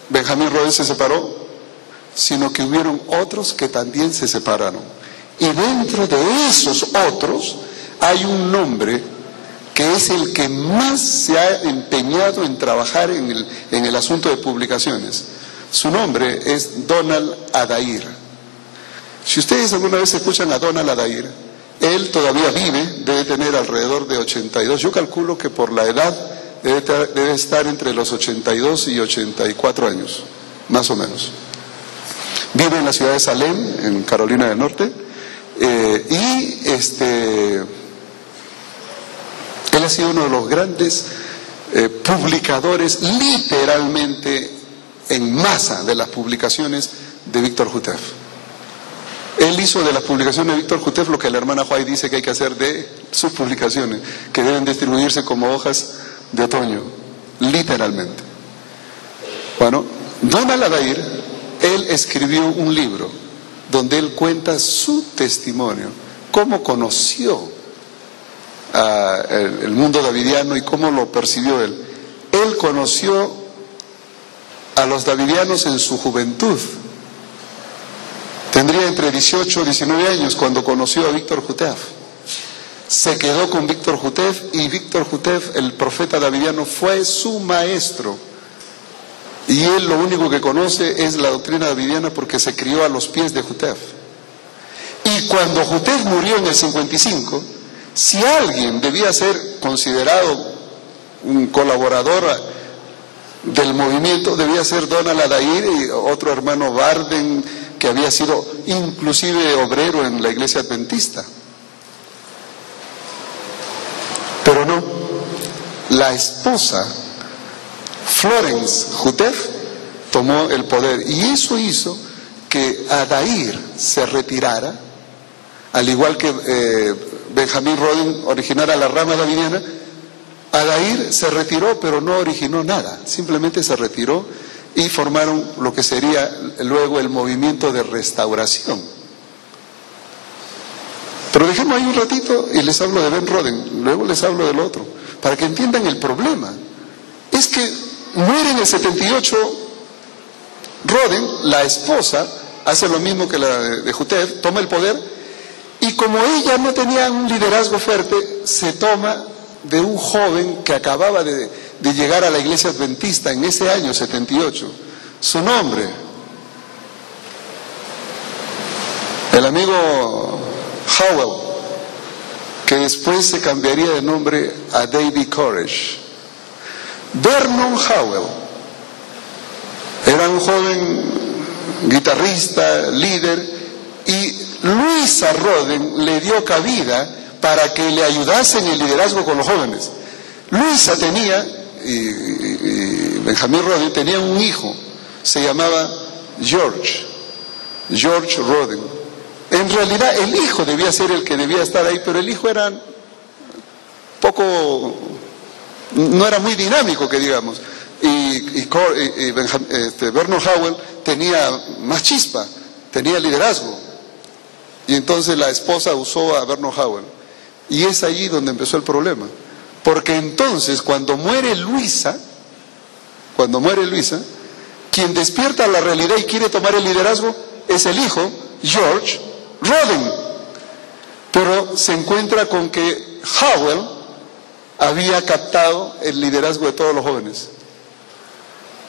Benjamín Roden se separó, sino que hubieron otros que también se separaron. Y dentro de esos otros hay un nombre que es el que más se ha empeñado en trabajar en el asunto de publicaciones. Su nombre es Donald Adair. Si ustedes alguna vez escuchan a Donald Adair, él todavía vive, debe tener alrededor de 82. Yo calculo que por la edad debe estar entre los 82 y 84 años, más o menos. Vive en la ciudad de Salem, en Carolina del Norte, y él ha sido uno de los grandes publicadores, literalmente en masa, de las publicaciones de Víctor Jutef. Él hizo de las publicaciones de Víctor Jutef lo que la hermana Huay dice que hay que hacer de sus publicaciones, que deben distribuirse como hojas de otoño, literalmente. Bueno, Donald Adair, él escribió un libro donde él cuenta su testimonio, cómo conoció el mundo davidiano y cómo lo percibió él. Él conoció a los davidianos en su juventud. Tendría entre 18 y 19 años cuando conoció a Víctor Jutef. Se quedó con Víctor Jutef y Víctor Jutef, el profeta davidiano, fue su maestro. Y él lo único que conoce es la doctrina davidiana porque se crió a los pies de Jutef. Y cuando Jutef murió en el 55, si alguien debía ser considerado un colaborador del movimiento, debía ser Donald Adair y otro hermano Barden, que había sido inclusive obrero en la iglesia adventista. Pero no, la esposa Florence Jutef tomó el poder y eso hizo que Adair se retirara, al igual que Benjamín Roden originara la rama davidiana. Adair se retiró, pero no originó nada, simplemente se retiró y formaron lo que sería luego el movimiento de restauración. Pero dejemos ahí un ratito y les hablo de Ben Roden, luego les hablo del otro, para que entiendan el problema. Es que muere en el 78 Roden, la esposa hace lo mismo que la de Jutef, toma el poder, y como ella no tenía un liderazgo fuerte, se toma de un joven que acababa de llegar a la iglesia adventista en ese año 78. Su nombre, el amigo Howell, que después se cambiaría de nombre a David Koresh. Vernon Howell era un joven guitarrista, líder, y Luisa Roden le dio cabida para que le ayudase en el liderazgo con los jóvenes. Luisa tenía, y Benjamín Roden tenía un hijo, se llamaba George Roden. En realidad el hijo debía ser el que debía estar ahí, pero el hijo era no era muy dinámico, que digamos. Y Vernon Howell tenía más chispa, tenía liderazgo. Y entonces la esposa usó a Vernon Howell. Y es allí donde empezó el problema. Porque entonces cuando muere Luisa, quien despierta la realidad y quiere tomar el liderazgo es el hijo, George Roden. Pero se encuentra con que Howell había captado el liderazgo de todos los jóvenes.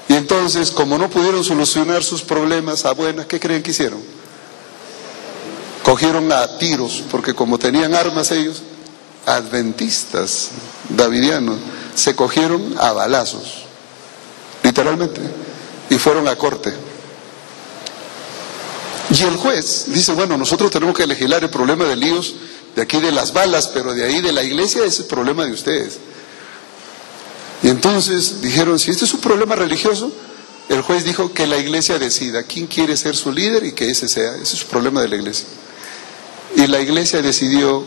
Y entonces, como no pudieron solucionar sus problemas a buenas, ¿qué creen que hicieron? Cogieron a tiros, porque como tenían armas ellos, adventistas, davidianos, se cogieron a balazos, literalmente, y fueron a corte. Y el juez dice, bueno, nosotros tenemos que legislar el problema de líos de aquí de las balas, pero de ahí de la iglesia es el problema de ustedes. Y entonces dijeron, si este es un problema religioso, el juez dijo que la iglesia decida quién quiere ser su líder y que ese es su problema de la iglesia. Y la iglesia decidió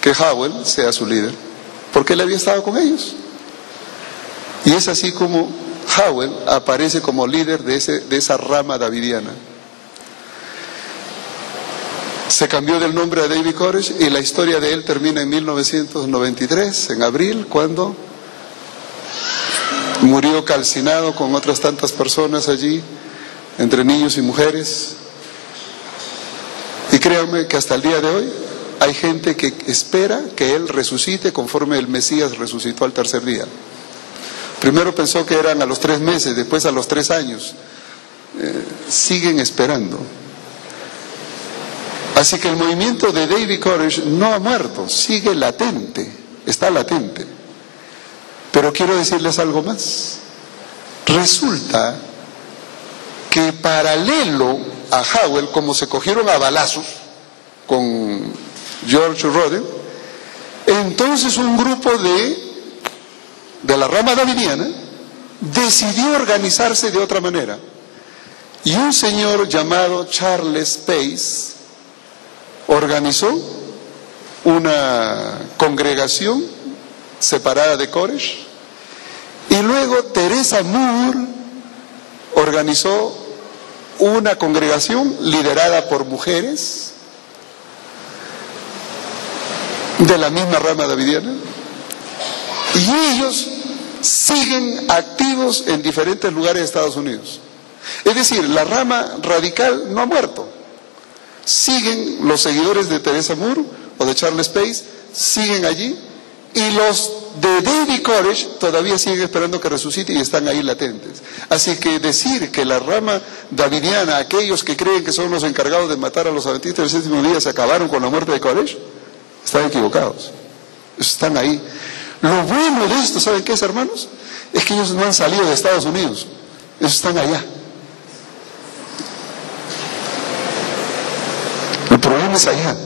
que Howell sea su líder, porque él había estado con ellos. Y es así como Howell aparece como líder de esa rama davidiana. Se cambió del nombre a David Koresh y la historia de él termina en 1993, en abril, cuando murió calcinado con otras tantas personas allí, entre niños y mujeres. Y créanme que hasta el día de hoy hay gente que espera que él resucite conforme el Mesías resucitó al tercer día. Primero pensó que eran a los 3 meses, después a los 3 años. Siguen esperando. Así que el movimiento de David Koresh no ha muerto, sigue latente, está latente. Pero quiero decirles algo más. Resulta que paralelo a Howell, como se cogieron a balazos con George Roden, entonces un grupo de la rama davidiana decidió organizarse de otra manera. Y un señor llamado Charles Pace organizó una congregación separada de Koresh, y luego Teresa Moore organizó una congregación liderada por mujeres de la misma rama davidiana, y ellos siguen activos en diferentes lugares de Estados Unidos. Es decir, la rama radical no ha muerto. Siguen los seguidores de Teresa Moore o de Charles Pace, siguen allí, y los de David Koresh todavía siguen esperando que resucite y están ahí latentes. Así que decir que la rama davidiana, aquellos que creen que son los encargados de matar a los adventistas del séptimo día, se acabaron con la muerte de Koresh, están equivocados. Están ahí. Lo bueno de esto, ¿saben qué es, hermanos? Es que ellos no han salido de Estados Unidos, ellos están allá. El problema es allá.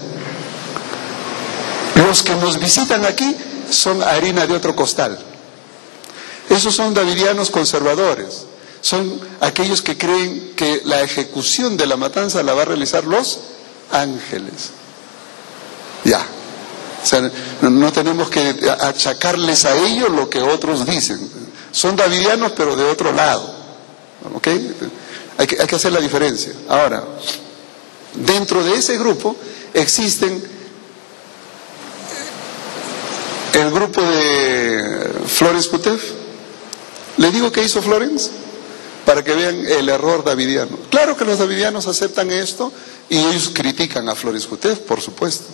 Los que nos visitan aquí son harina de otro costal. Esos son davidianos conservadores. Son aquellos que creen que la ejecución de la matanza la va a realizar los ángeles. Ya. O sea, no tenemos que achacarles a ellos lo que otros dicen. Son davidianos, pero de otro lado. ¿Ok? Hay que hacer la diferencia. Ahora, dentro de ese grupo existen el grupo de Florence Kutev. ¿Le digo qué hizo Florence? Para que vean el error davidiano. Claro que los davidianos aceptan esto y ellos critican a Florence Kutev, por supuesto.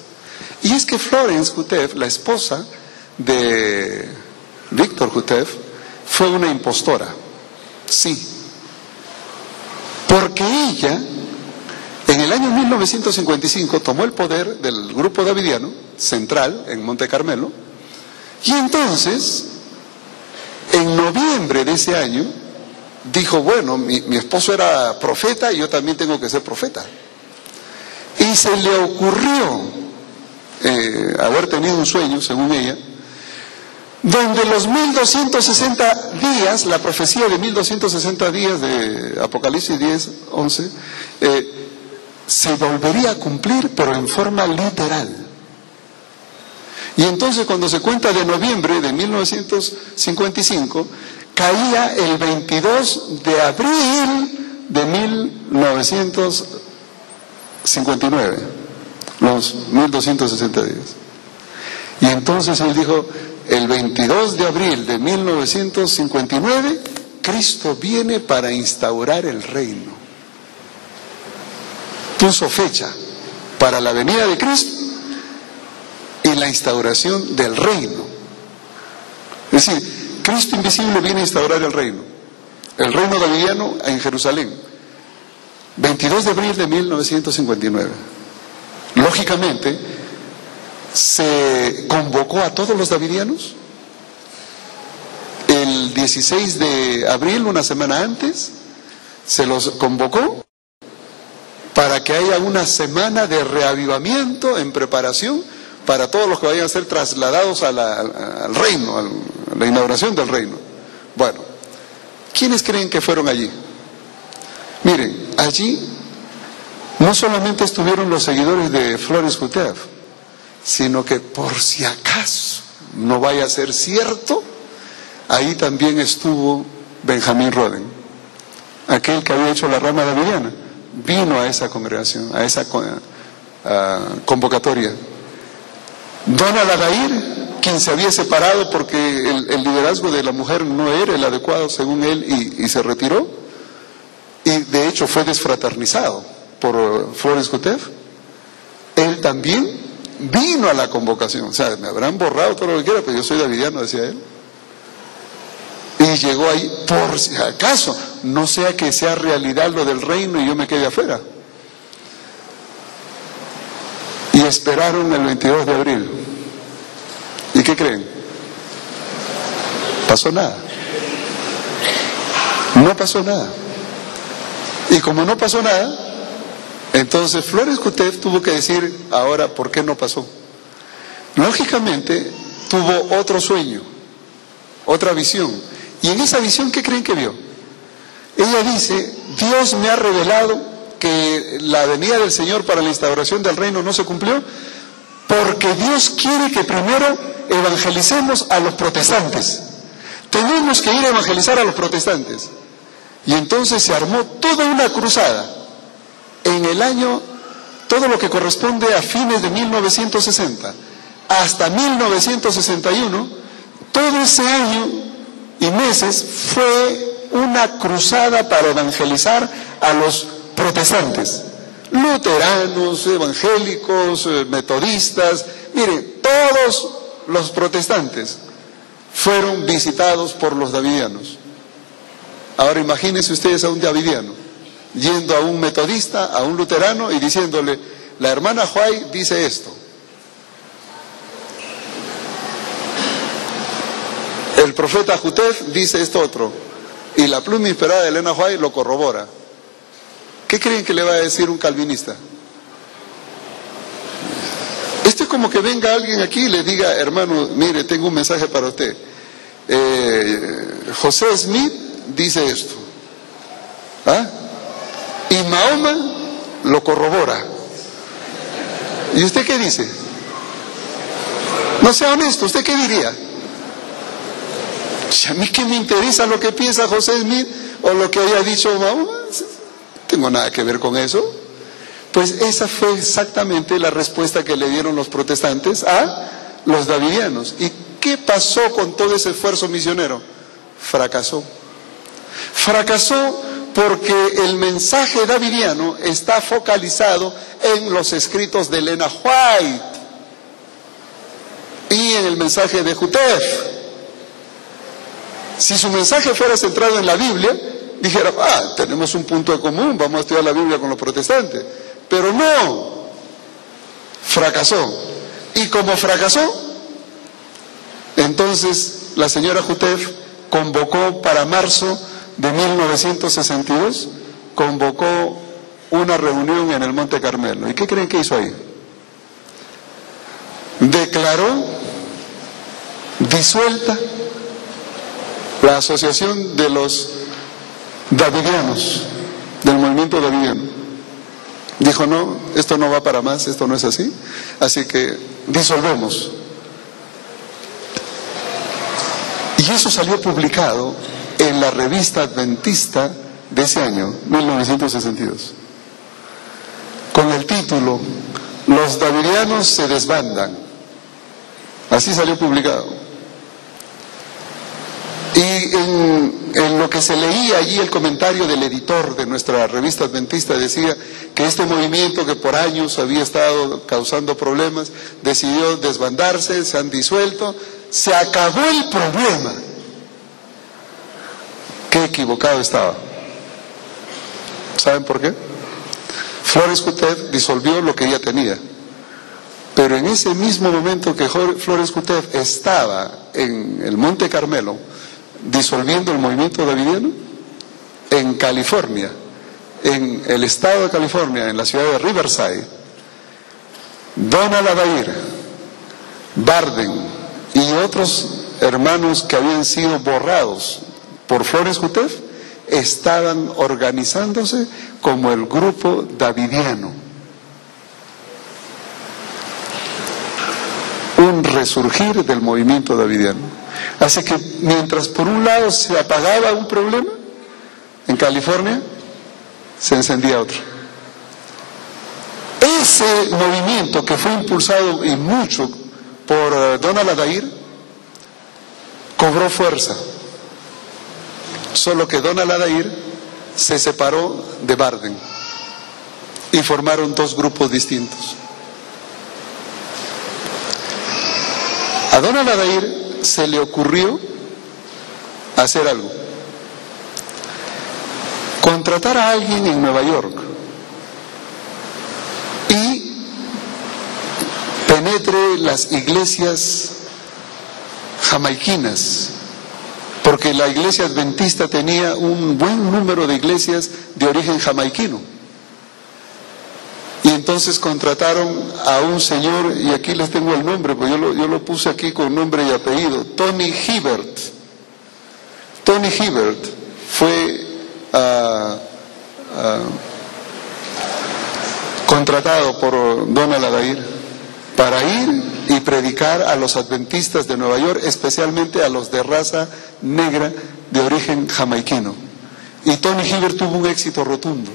Y es que Florence Kutev, la esposa de Víctor Kutev, fue una impostora. Sí. Porque ella, en el año 1955, tomó el poder del grupo davidiano central en Monte Carmelo, y entonces, en noviembre de ese año, dijo, bueno, mi esposo era profeta y yo también tengo que ser profeta. Y se le ocurrió haber tenido un sueño, según ella, donde los 1260 días, la profecía de 1260 días de Apocalipsis 10:11, se volvería a cumplir, pero en forma literal. Y entonces, cuando se cuenta de noviembre de 1955, caía el 22 de abril de 1959, los 1260 días. Y entonces él dijo, el 22 de abril de 1959, Cristo viene para instaurar el reino. Puso fecha para la venida de Cristo y la instauración del reino. Es decir, Cristo invisible viene a instaurar el reino davidiano en Jerusalén, 22 de abril de 1959. Lógicamente, se convocó a todos los davidianos el 16 de abril, una semana antes, se los convocó para que haya una semana de reavivamiento en preparación para todos los que vayan a ser trasladados al reino, a la inauguración del reino. Bueno, ¿quiénes creen que fueron allí? Miren, allí no solamente estuvieron los seguidores de Flores Kutef, sino que por si acaso no vaya a ser cierto, ahí también estuvo Benjamín Roden, aquel que había hecho la rama davidiana, vino a esa congregación, a esa convocatoria. Donald Adair, quien se había separado porque el liderazgo de la mujer no era el adecuado según él y se retiró, y de hecho fue desfraternizado por Flores Kutef, él también vino a la convocación. O sea, me habrán borrado todo lo que quiera, pero yo soy davidiano, decía él. Y llegó ahí, por si acaso, no sea que sea realidad lo del reino y yo me quede afuera. Y esperaron el 22 de abril. ¿Y qué creen? Pasó nada. No pasó nada. Y como no pasó nada, entonces Flores Kutef tuvo que decir, ahora, ¿por qué no pasó? Lógicamente, tuvo otro sueño, otra visión. Y en esa visión, ¿qué creen que vio? Ella dice, Dios me ha revelado que la venida del Señor para la instauración del reino no se cumplió, porque Dios quiere que primero evangelicemos a los protestantes. Tenemos que ir a evangelizar a los protestantes. Y entonces se armó toda una cruzada. En el año, todo lo que corresponde a fines de 1960 hasta 1961, todo ese año y meses fue una cruzada para evangelizar a los protestantes, luteranos, evangélicos, metodistas. Miren, todos los protestantes fueron visitados por los davidianos. Ahora imagínense ustedes a un davidiano yendo a un metodista, a un luterano y diciéndole, la hermana Huay dice esto. El profeta Kutef dice esto otro. Y la pluma inspirada de Elena White lo corrobora. ¿Qué creen que le va a decir un calvinista? Esto es como que venga alguien aquí y le diga, hermano, mire, tengo un mensaje para usted. José Smith dice esto. ¿Ah? Y Mahoma lo corrobora. ¿Y usted qué dice? No sea honesto, ¿usted qué diría? ¿A mí qué me interesa lo que piensa José Smith o lo que haya dicho Mahoma? No tengo nada que ver con eso. Pues esa fue exactamente la respuesta que le dieron los protestantes a los davidianos. ¿Y qué pasó con todo ese esfuerzo misionero? Fracasó. Fracasó porque el mensaje davidiano está focalizado en los escritos de Elena White y en el mensaje de Kutef. Si su mensaje fuera centrado en la Biblia, dijera, tenemos un punto de común, vamos a estudiar la Biblia con los protestantes. Pero no, fracasó. Y como fracasó, entonces la señora Kutef convocó para marzo de 1962, convocó una reunión en el Monte Carmelo. ¿Y qué creen que hizo ahí? Declaró disuelta la asociación de los davidianos, del movimiento davidiano. Dijo, no, esto no va para más, esto no es así, así que disolvemos. Y eso salió publicado en la revista adventista de ese año, 1962, con el título, Los davidianos se desbandan. Así salió publicado. Y en lo que se leía allí, el comentario del editor de nuestra revista adventista decía que este movimiento que por años había estado causando problemas, decidió desbandarse, se han disuelto se acabó el problema. Qué equivocado estaba. ¿Saben por qué? Flores Kutev disolvió lo que ella tenía. Pero en ese mismo momento que Flores Kutev estaba en el Monte Carmelo disolviendo el movimiento davidiano, en California, en el estado de California, en la ciudad de Riverside, Donald Adair, Barden y otros hermanos que habían sido borrados por Flores Kutev estaban organizándose como el grupo davidiano. Un resurgir del movimiento davidiano. Así que mientras por un lado se apagaba un problema, en California se encendía otro. Ese movimiento que fue impulsado y mucho por Donald Adair cobró fuerza. Solo que Donald Adair se separó de Barden y formaron dos grupos distintos. A Donald Adair se le ocurrió hacer algo. Contratar a alguien en Nueva York y penetre las iglesias jamaiquinas, porque la iglesia adventista tenía un buen número de iglesias de origen jamaiquino. Y entonces contrataron a un señor, y aquí les tengo el nombre, pues yo lo puse aquí con nombre y apellido, Tony Hibbert. Tony Hibbert fue contratado por Donald Adair para ir y predicar a los adventistas de Nueva York, especialmente a los de raza negra de origen jamaiquino. Y Tony Hibbert tuvo un éxito rotundo.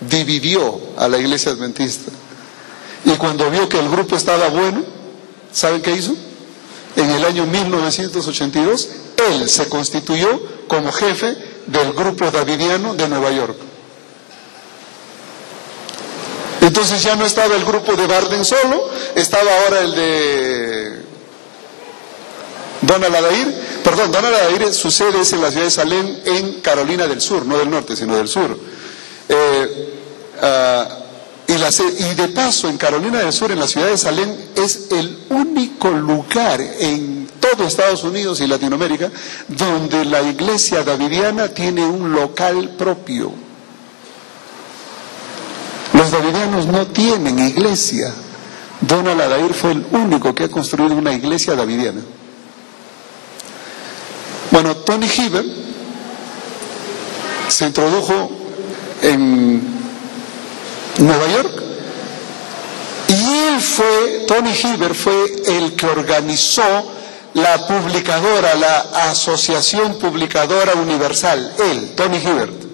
Dividió a la iglesia adventista. Y cuando vio que el grupo estaba bueno, ¿saben qué hizo? En el año 1982, él se constituyó como jefe del grupo davidiano de Nueva York. Entonces ya no estaba el grupo de Barden solo, estaba ahora el de Donald Adair. Perdón, Donald Adair, su sede es en la ciudad de Salem, en Carolina del Sur, no del norte, sino del sur. Y de paso, en Carolina del Sur, en la ciudad de Salem, es el único lugar en todo Estados Unidos y Latinoamérica donde la iglesia davidiana tiene un local propio. Los davidianos no tienen iglesia. Donald Adair fue el único que ha construido una iglesia davidiana. Bueno, Tony Hibbert se introdujo en Nueva York y Tony Hibbert fue el que organizó la publicadora, la Asociación Publicadora Universal, Tony Hibbert.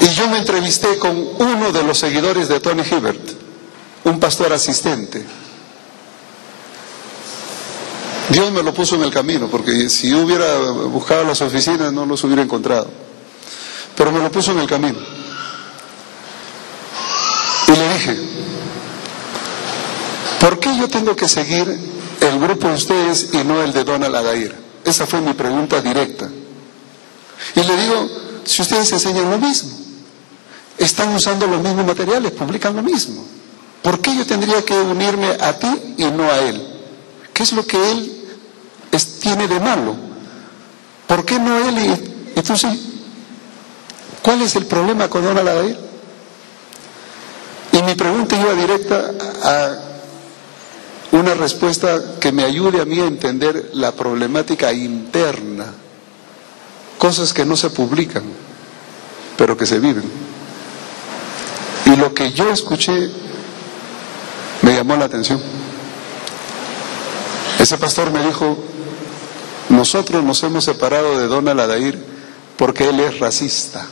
Y yo me entrevisté con uno de los seguidores de Tony Hibbert, un pastor asistente. Dios me lo puso en el camino, porque si yo hubiera buscado las oficinas no los hubiera encontrado. Pero me lo puso en el camino. Y le dije, ¿por qué yo tengo que seguir el grupo de ustedes y no el de Donald Adair? Esa fue mi pregunta directa. Y le digo, si ustedes enseñan lo mismo, están usando los mismos materiales, publican lo mismo, ¿por qué yo tendría que unirme a ti y no a él? ¿Qué es lo que él tiene de malo? ¿Por qué no él y tú sí? ¿Cuál es el problema con Donald Adair? Y mi pregunta iba directa a una respuesta que me ayude a mí a entender la problemática interna. Cosas que no se publican, pero que se viven. Y lo que yo escuché me llamó la atención. Ese pastor me dijo, nosotros nos hemos separado de Donald Adair porque él es racista.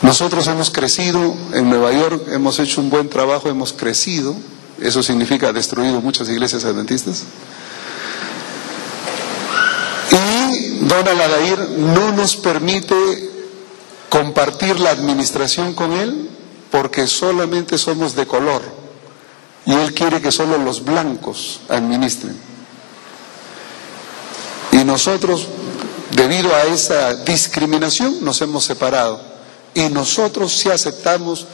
Nosotros hemos crecido en Nueva York, hemos hecho un buen trabajo, hemos crecido, eso significa destruido muchas iglesias adventistas. Y Donald Adair no nos permite compartir la administración con él porque solamente somos de color y él quiere que solo los blancos administren. Y nosotros, debido a esa discriminación, nos hemos separado. Y nosotros sí aceptamos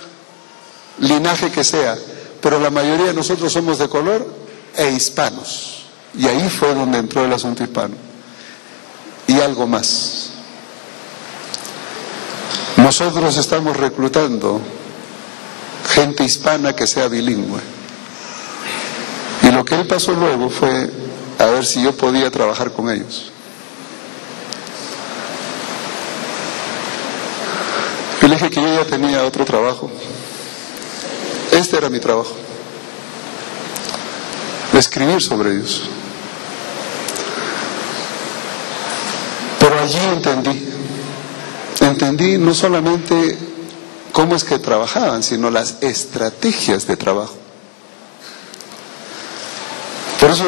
linaje que sea, pero la mayoría de nosotros somos de color e hispanos. Y ahí fue donde entró el asunto hispano. Y algo más. Nosotros estamos reclutando gente hispana que sea bilingüe. Y lo que él pasó luego fue a ver si yo podía trabajar con ellos. Yo le dije que yo ya tenía otro trabajo. Este era mi trabajo. Escribir sobre ellos. Pero allí entendí no solamente cómo es que trabajaban, sino las estrategias de trabajo. Por eso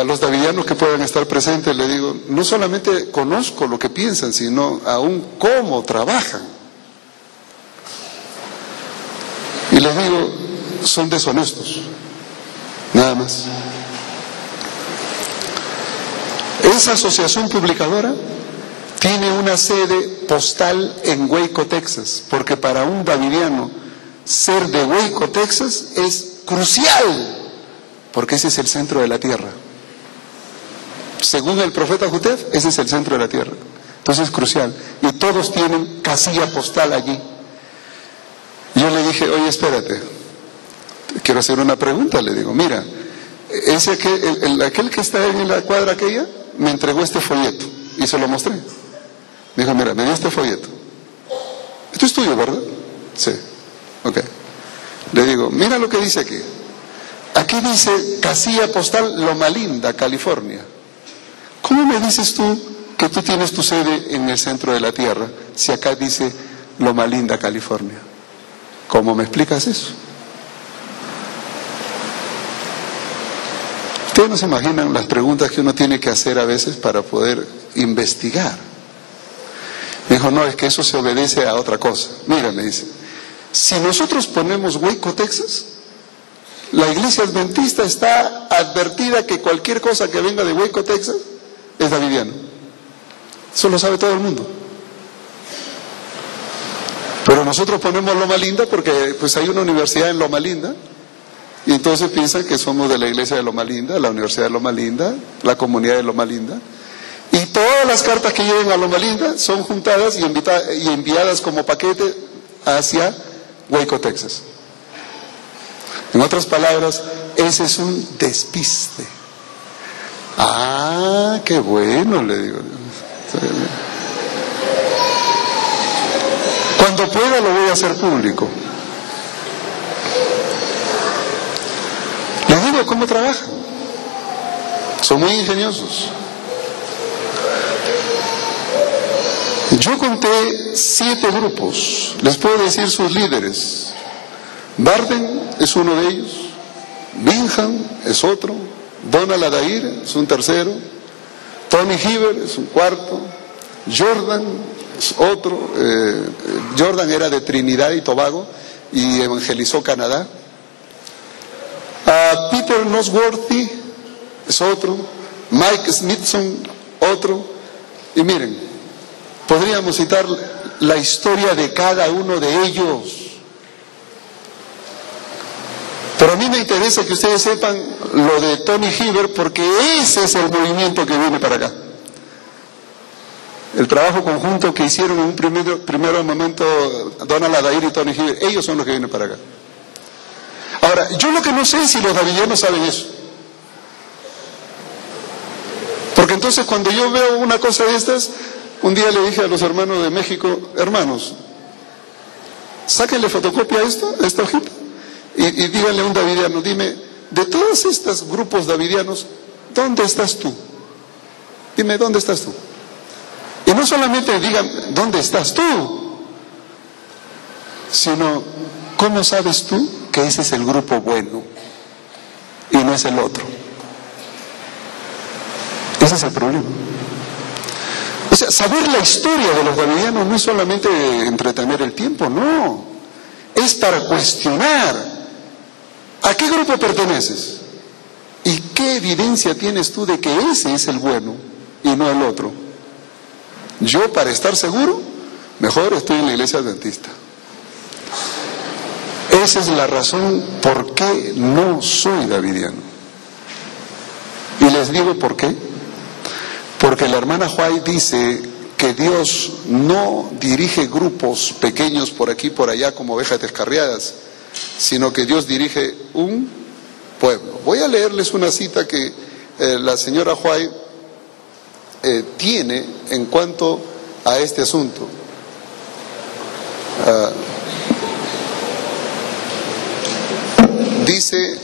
a los davidianos que puedan estar presentes le digo, no solamente conozco lo que piensan, sino aún cómo trabajan. Y les digo, son deshonestos, nada más. Esa asociación publicadora tiene una sede postal en Waco, Texas, porque para un davidiano ser de Waco, Texas es crucial, porque ese es el centro de la tierra. Según el profeta Jutef, ese es el centro de la tierra. Entonces es crucial. Y todos tienen casilla postal allí. Yo le dije, oye, espérate, quiero hacer una pregunta. Le digo, mira, aquel que está en la cuadra aquella, me entregó este folleto y se lo mostré. Me dijo, mira, me dio este folleto. Esto es tuyo, ¿verdad? Sí. Ok. Le digo, mira lo que dice aquí. Aquí dice casilla postal Loma Linda, California. ¿Cómo me dices tú que tú tienes tu sede en el centro de la tierra si acá dice Loma Linda, California? ¿Cómo me explicas eso? Ustedes no se imaginan las preguntas que uno tiene que hacer a veces para poder investigar. Me dijo, no, es que eso se obedece a otra cosa. Mira, me dice, si nosotros ponemos Waco, Texas, la iglesia adventista está advertida que cualquier cosa que venga de Waco, Texas, es davidiano. Eso lo sabe todo el mundo. Pero nosotros ponemos Loma Linda porque pues hay una universidad en Loma Linda y entonces piensan que somos de la iglesia de Loma Linda, la universidad de Loma Linda, la comunidad de Loma Linda. Y todas las cartas que lleguen a Loma Linda son juntadas y enviadas como paquete hacia Waco, Texas. En otras palabras, ese es un despiste. Ah, qué bueno, le digo. Cuando pueda lo voy a hacer público. Les digo cómo trabajan. Son muy ingeniosos. Yo conté 7 grupos. Les puedo decir sus líderes. Barden es uno de ellos. Bingham es otro. Donald Adair es un tercero. Tony Hiver es un cuarto. Jordan es otro. Jordan era de Trinidad y Tobago y evangelizó Canadá. Peter Nosworthy es otro. Mike Smithson otro. Y miren, podríamos citar la historia de cada uno de ellos. Pero a mí me interesa que ustedes sepan lo de Tony Hiver porque ese es el movimiento que viene para acá. El trabajo conjunto que hicieron en un primer momento Donald Adair y Tony Hiver, ellos son los que vienen para acá. Ahora, yo lo que no sé es si los davidianos saben eso. Porque entonces cuando yo veo una cosa de estas, un día le dije a los hermanos de México, hermanos, sáquenle fotocopia a esta hojita. Y díganle a un davidiano, dime, de todos estos grupos davidianos, ¿dónde estás tú? Dime, ¿dónde estás tú? Y no solamente digan, ¿dónde estás tú? Sino, ¿cómo sabes tú que ese es el grupo bueno y no es el otro? Ese es el problema. O sea, saber la historia de los davidianos no es solamente entretener el tiempo, no. Es para cuestionar. ¿A qué grupo perteneces? ¿Y qué evidencia tienes tú de que ese es el bueno y no el otro? Yo, para estar seguro, mejor estoy en la iglesia adventista. Esa es la razón por qué no soy davidiano. Y les digo por qué. Porque la hermana White dice que Dios no dirige grupos pequeños por aquí y por allá como ovejas descarriadas, sino que Dios dirige un pueblo. Voy a leerles una cita que la señora White tiene en cuanto a este asunto. Dice,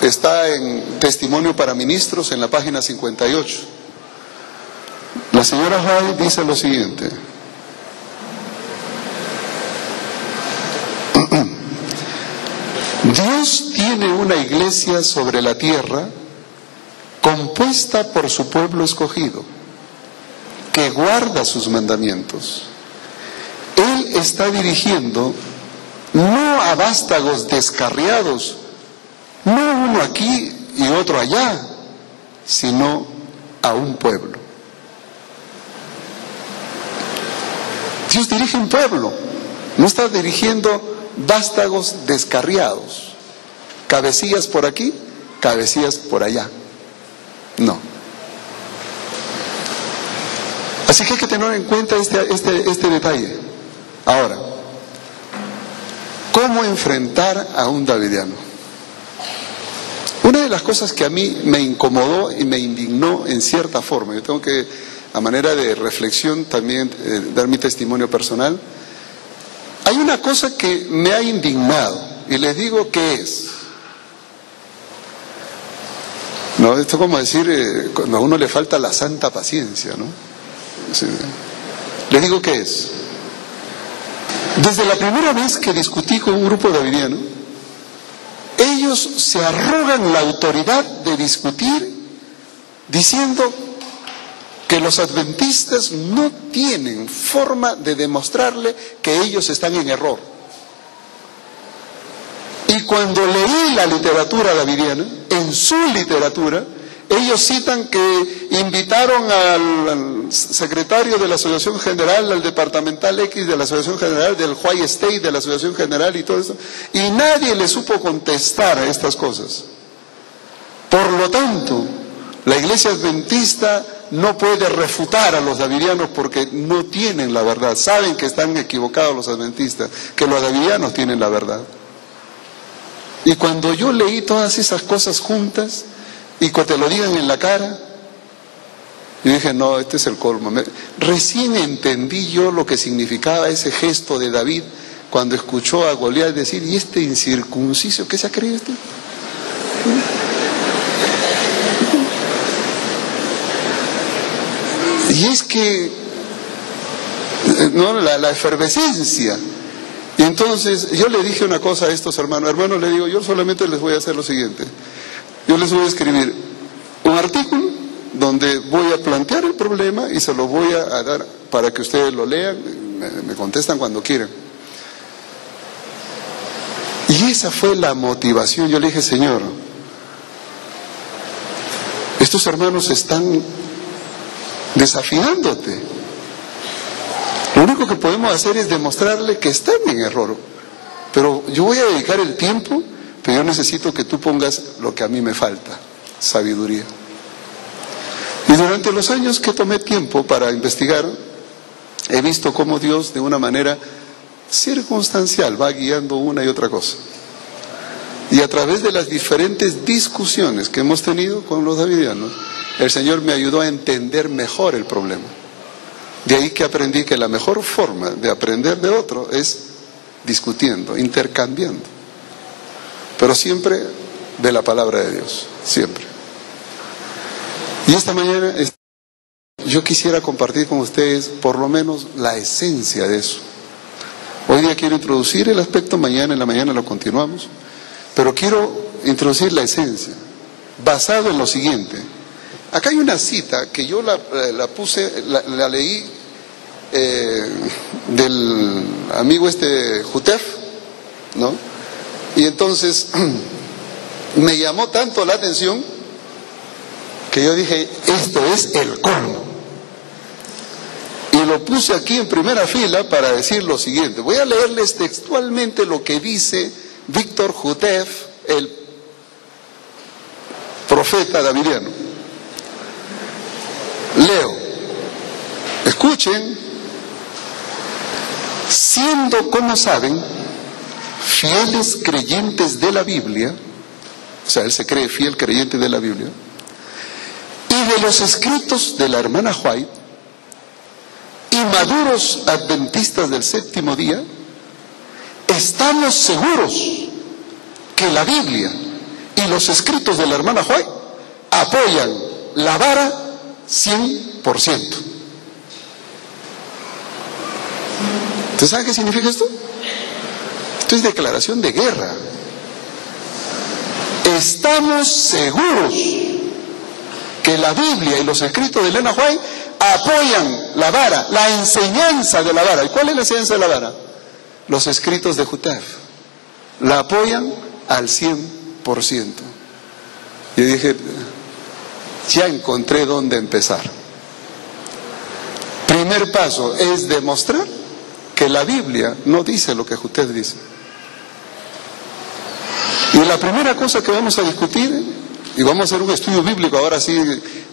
está en Testimonio para Ministros en la página 58. La señora White dice lo siguiente: Dios tiene una iglesia sobre la tierra compuesta por su pueblo escogido, que guarda sus mandamientos. Él está dirigiendo no a vástagos descarriados, no uno aquí y otro allá, sino a un pueblo. Dios dirige un pueblo, no está dirigiendo vástagos descarriados, cabecillas por aquí, cabecillas por allá. No. Así que hay que tener en cuenta este detalle. Ahora, ¿cómo enfrentar a un davidiano? Una de las cosas que a mí me incomodó y me indignó en cierta forma, yo tengo que, a manera de reflexión, también dar mi testimonio personal. Hay una cosa que me ha indignado y les digo qué es. No, esto es como decir, cuando a uno le falta la santa paciencia, ¿no? Sí. Les digo qué es. Desde la primera vez que discutí con un grupo davidiano, ellos se arrogan la autoridad de discutir diciendo que los adventistas no tienen forma de demostrarle que ellos están en error. Y cuando leí la literatura davidiana, en su literatura, ellos citan que invitaron al secretario de la Asociación General, al departamental X de la Asociación General, del White State de la Asociación General y todo eso, y nadie le supo contestar a estas cosas. Por lo tanto, la iglesia adventista no puede refutar a los davidianos porque no tienen la verdad. Saben que están equivocados los adventistas, que los davidianos tienen la verdad. Y cuando yo leí todas esas cosas juntas, y que te lo digan en la cara, yo dije, no, este es el colmo. Recién entendí yo lo que significaba ese gesto de David cuando escuchó a Goliat decir, ¿y este incircunciso qué se ha creído este? Y es que, ¿no? La efervescencia. Y entonces yo le dije una cosa a estos hermanos, le digo, yo solamente les voy a hacer lo siguiente. Yo les voy a escribir un artículo donde voy a plantear el problema y se lo voy a dar para que ustedes lo lean, me contestan cuando quieran. Y esa fue la motivación. Yo le dije, Señor, estos hermanos están desafiándote. Lo único que podemos hacer es demostrarle que están en error. Pero yo voy a dedicar el tiempo, pero yo necesito que tú pongas lo que a mí me falta, sabiduría. Y durante los años que tomé tiempo para investigar, he visto cómo Dios de una manera circunstancial va guiando una y otra cosa. Y a través de las diferentes discusiones que hemos tenido con los davidianos, el Señor me ayudó a entender mejor el problema. De ahí que aprendí que la mejor forma de aprender de otro es discutiendo, intercambiando. Pero siempre de la palabra de Dios, siempre. Y esta mañana yo quisiera compartir con ustedes por lo menos la esencia de eso. Hoy día quiero introducir el aspecto, mañana en la mañana lo continuamos, pero quiero introducir la esencia, basado en lo siguiente. Acá hay una cita que yo la puse, la leí del amigo Jutef, ¿no? Y entonces me llamó tanto la atención que yo dije, esto es el colmo. Y lo puse aquí en primera fila para decir lo siguiente. Voy a leerles textualmente lo que dice Víctor Jutef, el profeta davidiano. Leo, escuchen, siendo, como saben, fieles creyentes de la Biblia, o sea, él se cree fiel creyente de la Biblia, y de los escritos de la hermana White, y maduros adventistas del séptimo día, estamos seguros que la Biblia y los escritos de la hermana White apoyan la vara 100%. ¿Usted sabe qué significa esto? Esto es declaración de guerra. Estamos seguros que la Biblia y los escritos de Elena White apoyan la vara, la enseñanza de la vara. ¿Y cuál es la enseñanza de la vara? Los escritos de Jutef. La apoyan al 100%. Yo dije, ya encontré dónde empezar. Primer paso es demostrar que la Biblia no dice lo que Jutef dice. Y la primera cosa que vamos a discutir, y vamos a hacer un estudio bíblico, ahora sí,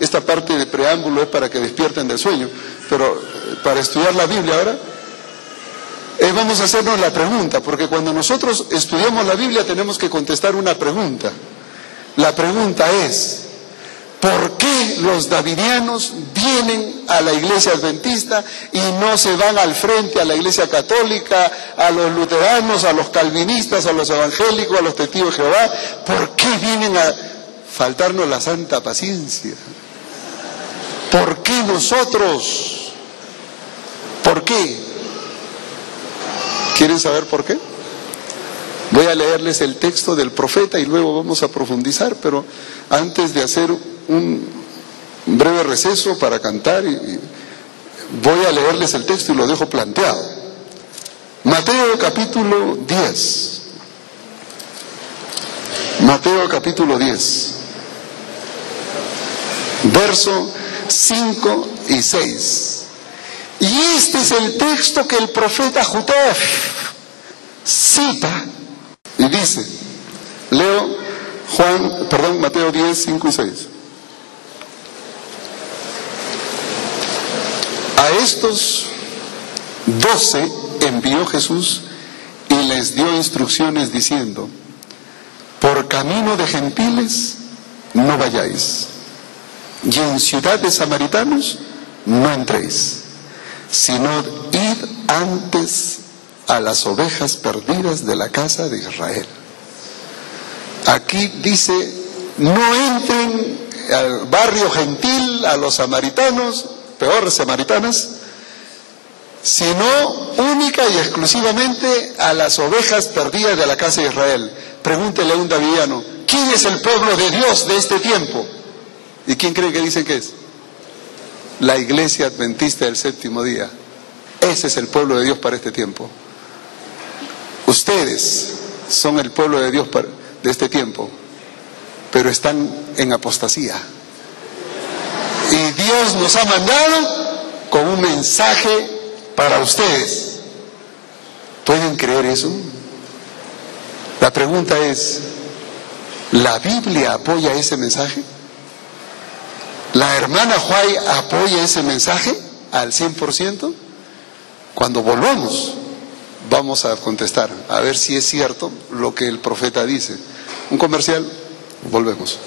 esta parte de preámbulo es para que despierten del sueño, pero para estudiar la Biblia ahora, vamos a hacernos la pregunta, porque cuando nosotros estudiamos la Biblia tenemos que contestar una pregunta. La pregunta es, ¿por qué los davidianos vienen a la iglesia adventista y no se van al frente a la iglesia católica, a los luteranos, a los calvinistas, a los evangélicos, a los testigos de Jehová? ¿Por qué vienen a faltarnos la santa paciencia? ¿Por qué nosotros? ¿Por qué? ¿Quieren saber por qué? Voy a leerles el texto del profeta y luego vamos a profundizar, pero antes de hacer un breve receso para cantar, voy a leerles el texto y lo dejo planteado. Mateo capítulo 10. Mateo capítulo 10. Verso 5 y 6. Y este es el texto que el profeta Jutef cita y dice, leo Mateo 10, 5 y 6. A estos 12 envió Jesús y les dio instrucciones diciendo, por camino de gentiles no vayáis, y en ciudad de samaritanos no entréis, sino id antes a las ovejas perdidas de la casa de Israel. Aquí dice, no entren al barrio gentil, a los samaritanos, peor samaritanas, sino única y exclusivamente a las ovejas perdidas de la casa de Israel. Pregúntele a un davidiano, ¿quién es el pueblo de Dios de este tiempo? ¿Y quién cree que dicen que es? La iglesia adventista del séptimo día. Ese es el pueblo de Dios para este tiempo. Ustedes son el pueblo de Dios de este tiempo, pero están en apostasía. Y Dios nos ha mandado con un mensaje para ustedes. ¿Pueden creer eso? La pregunta es, ¿la Biblia apoya ese mensaje? ¿La hermana Huay apoya ese mensaje al 100%? Cuando volvamos, vamos a contestar, a ver si es cierto lo que el profeta dice. Un comercial, volvemos.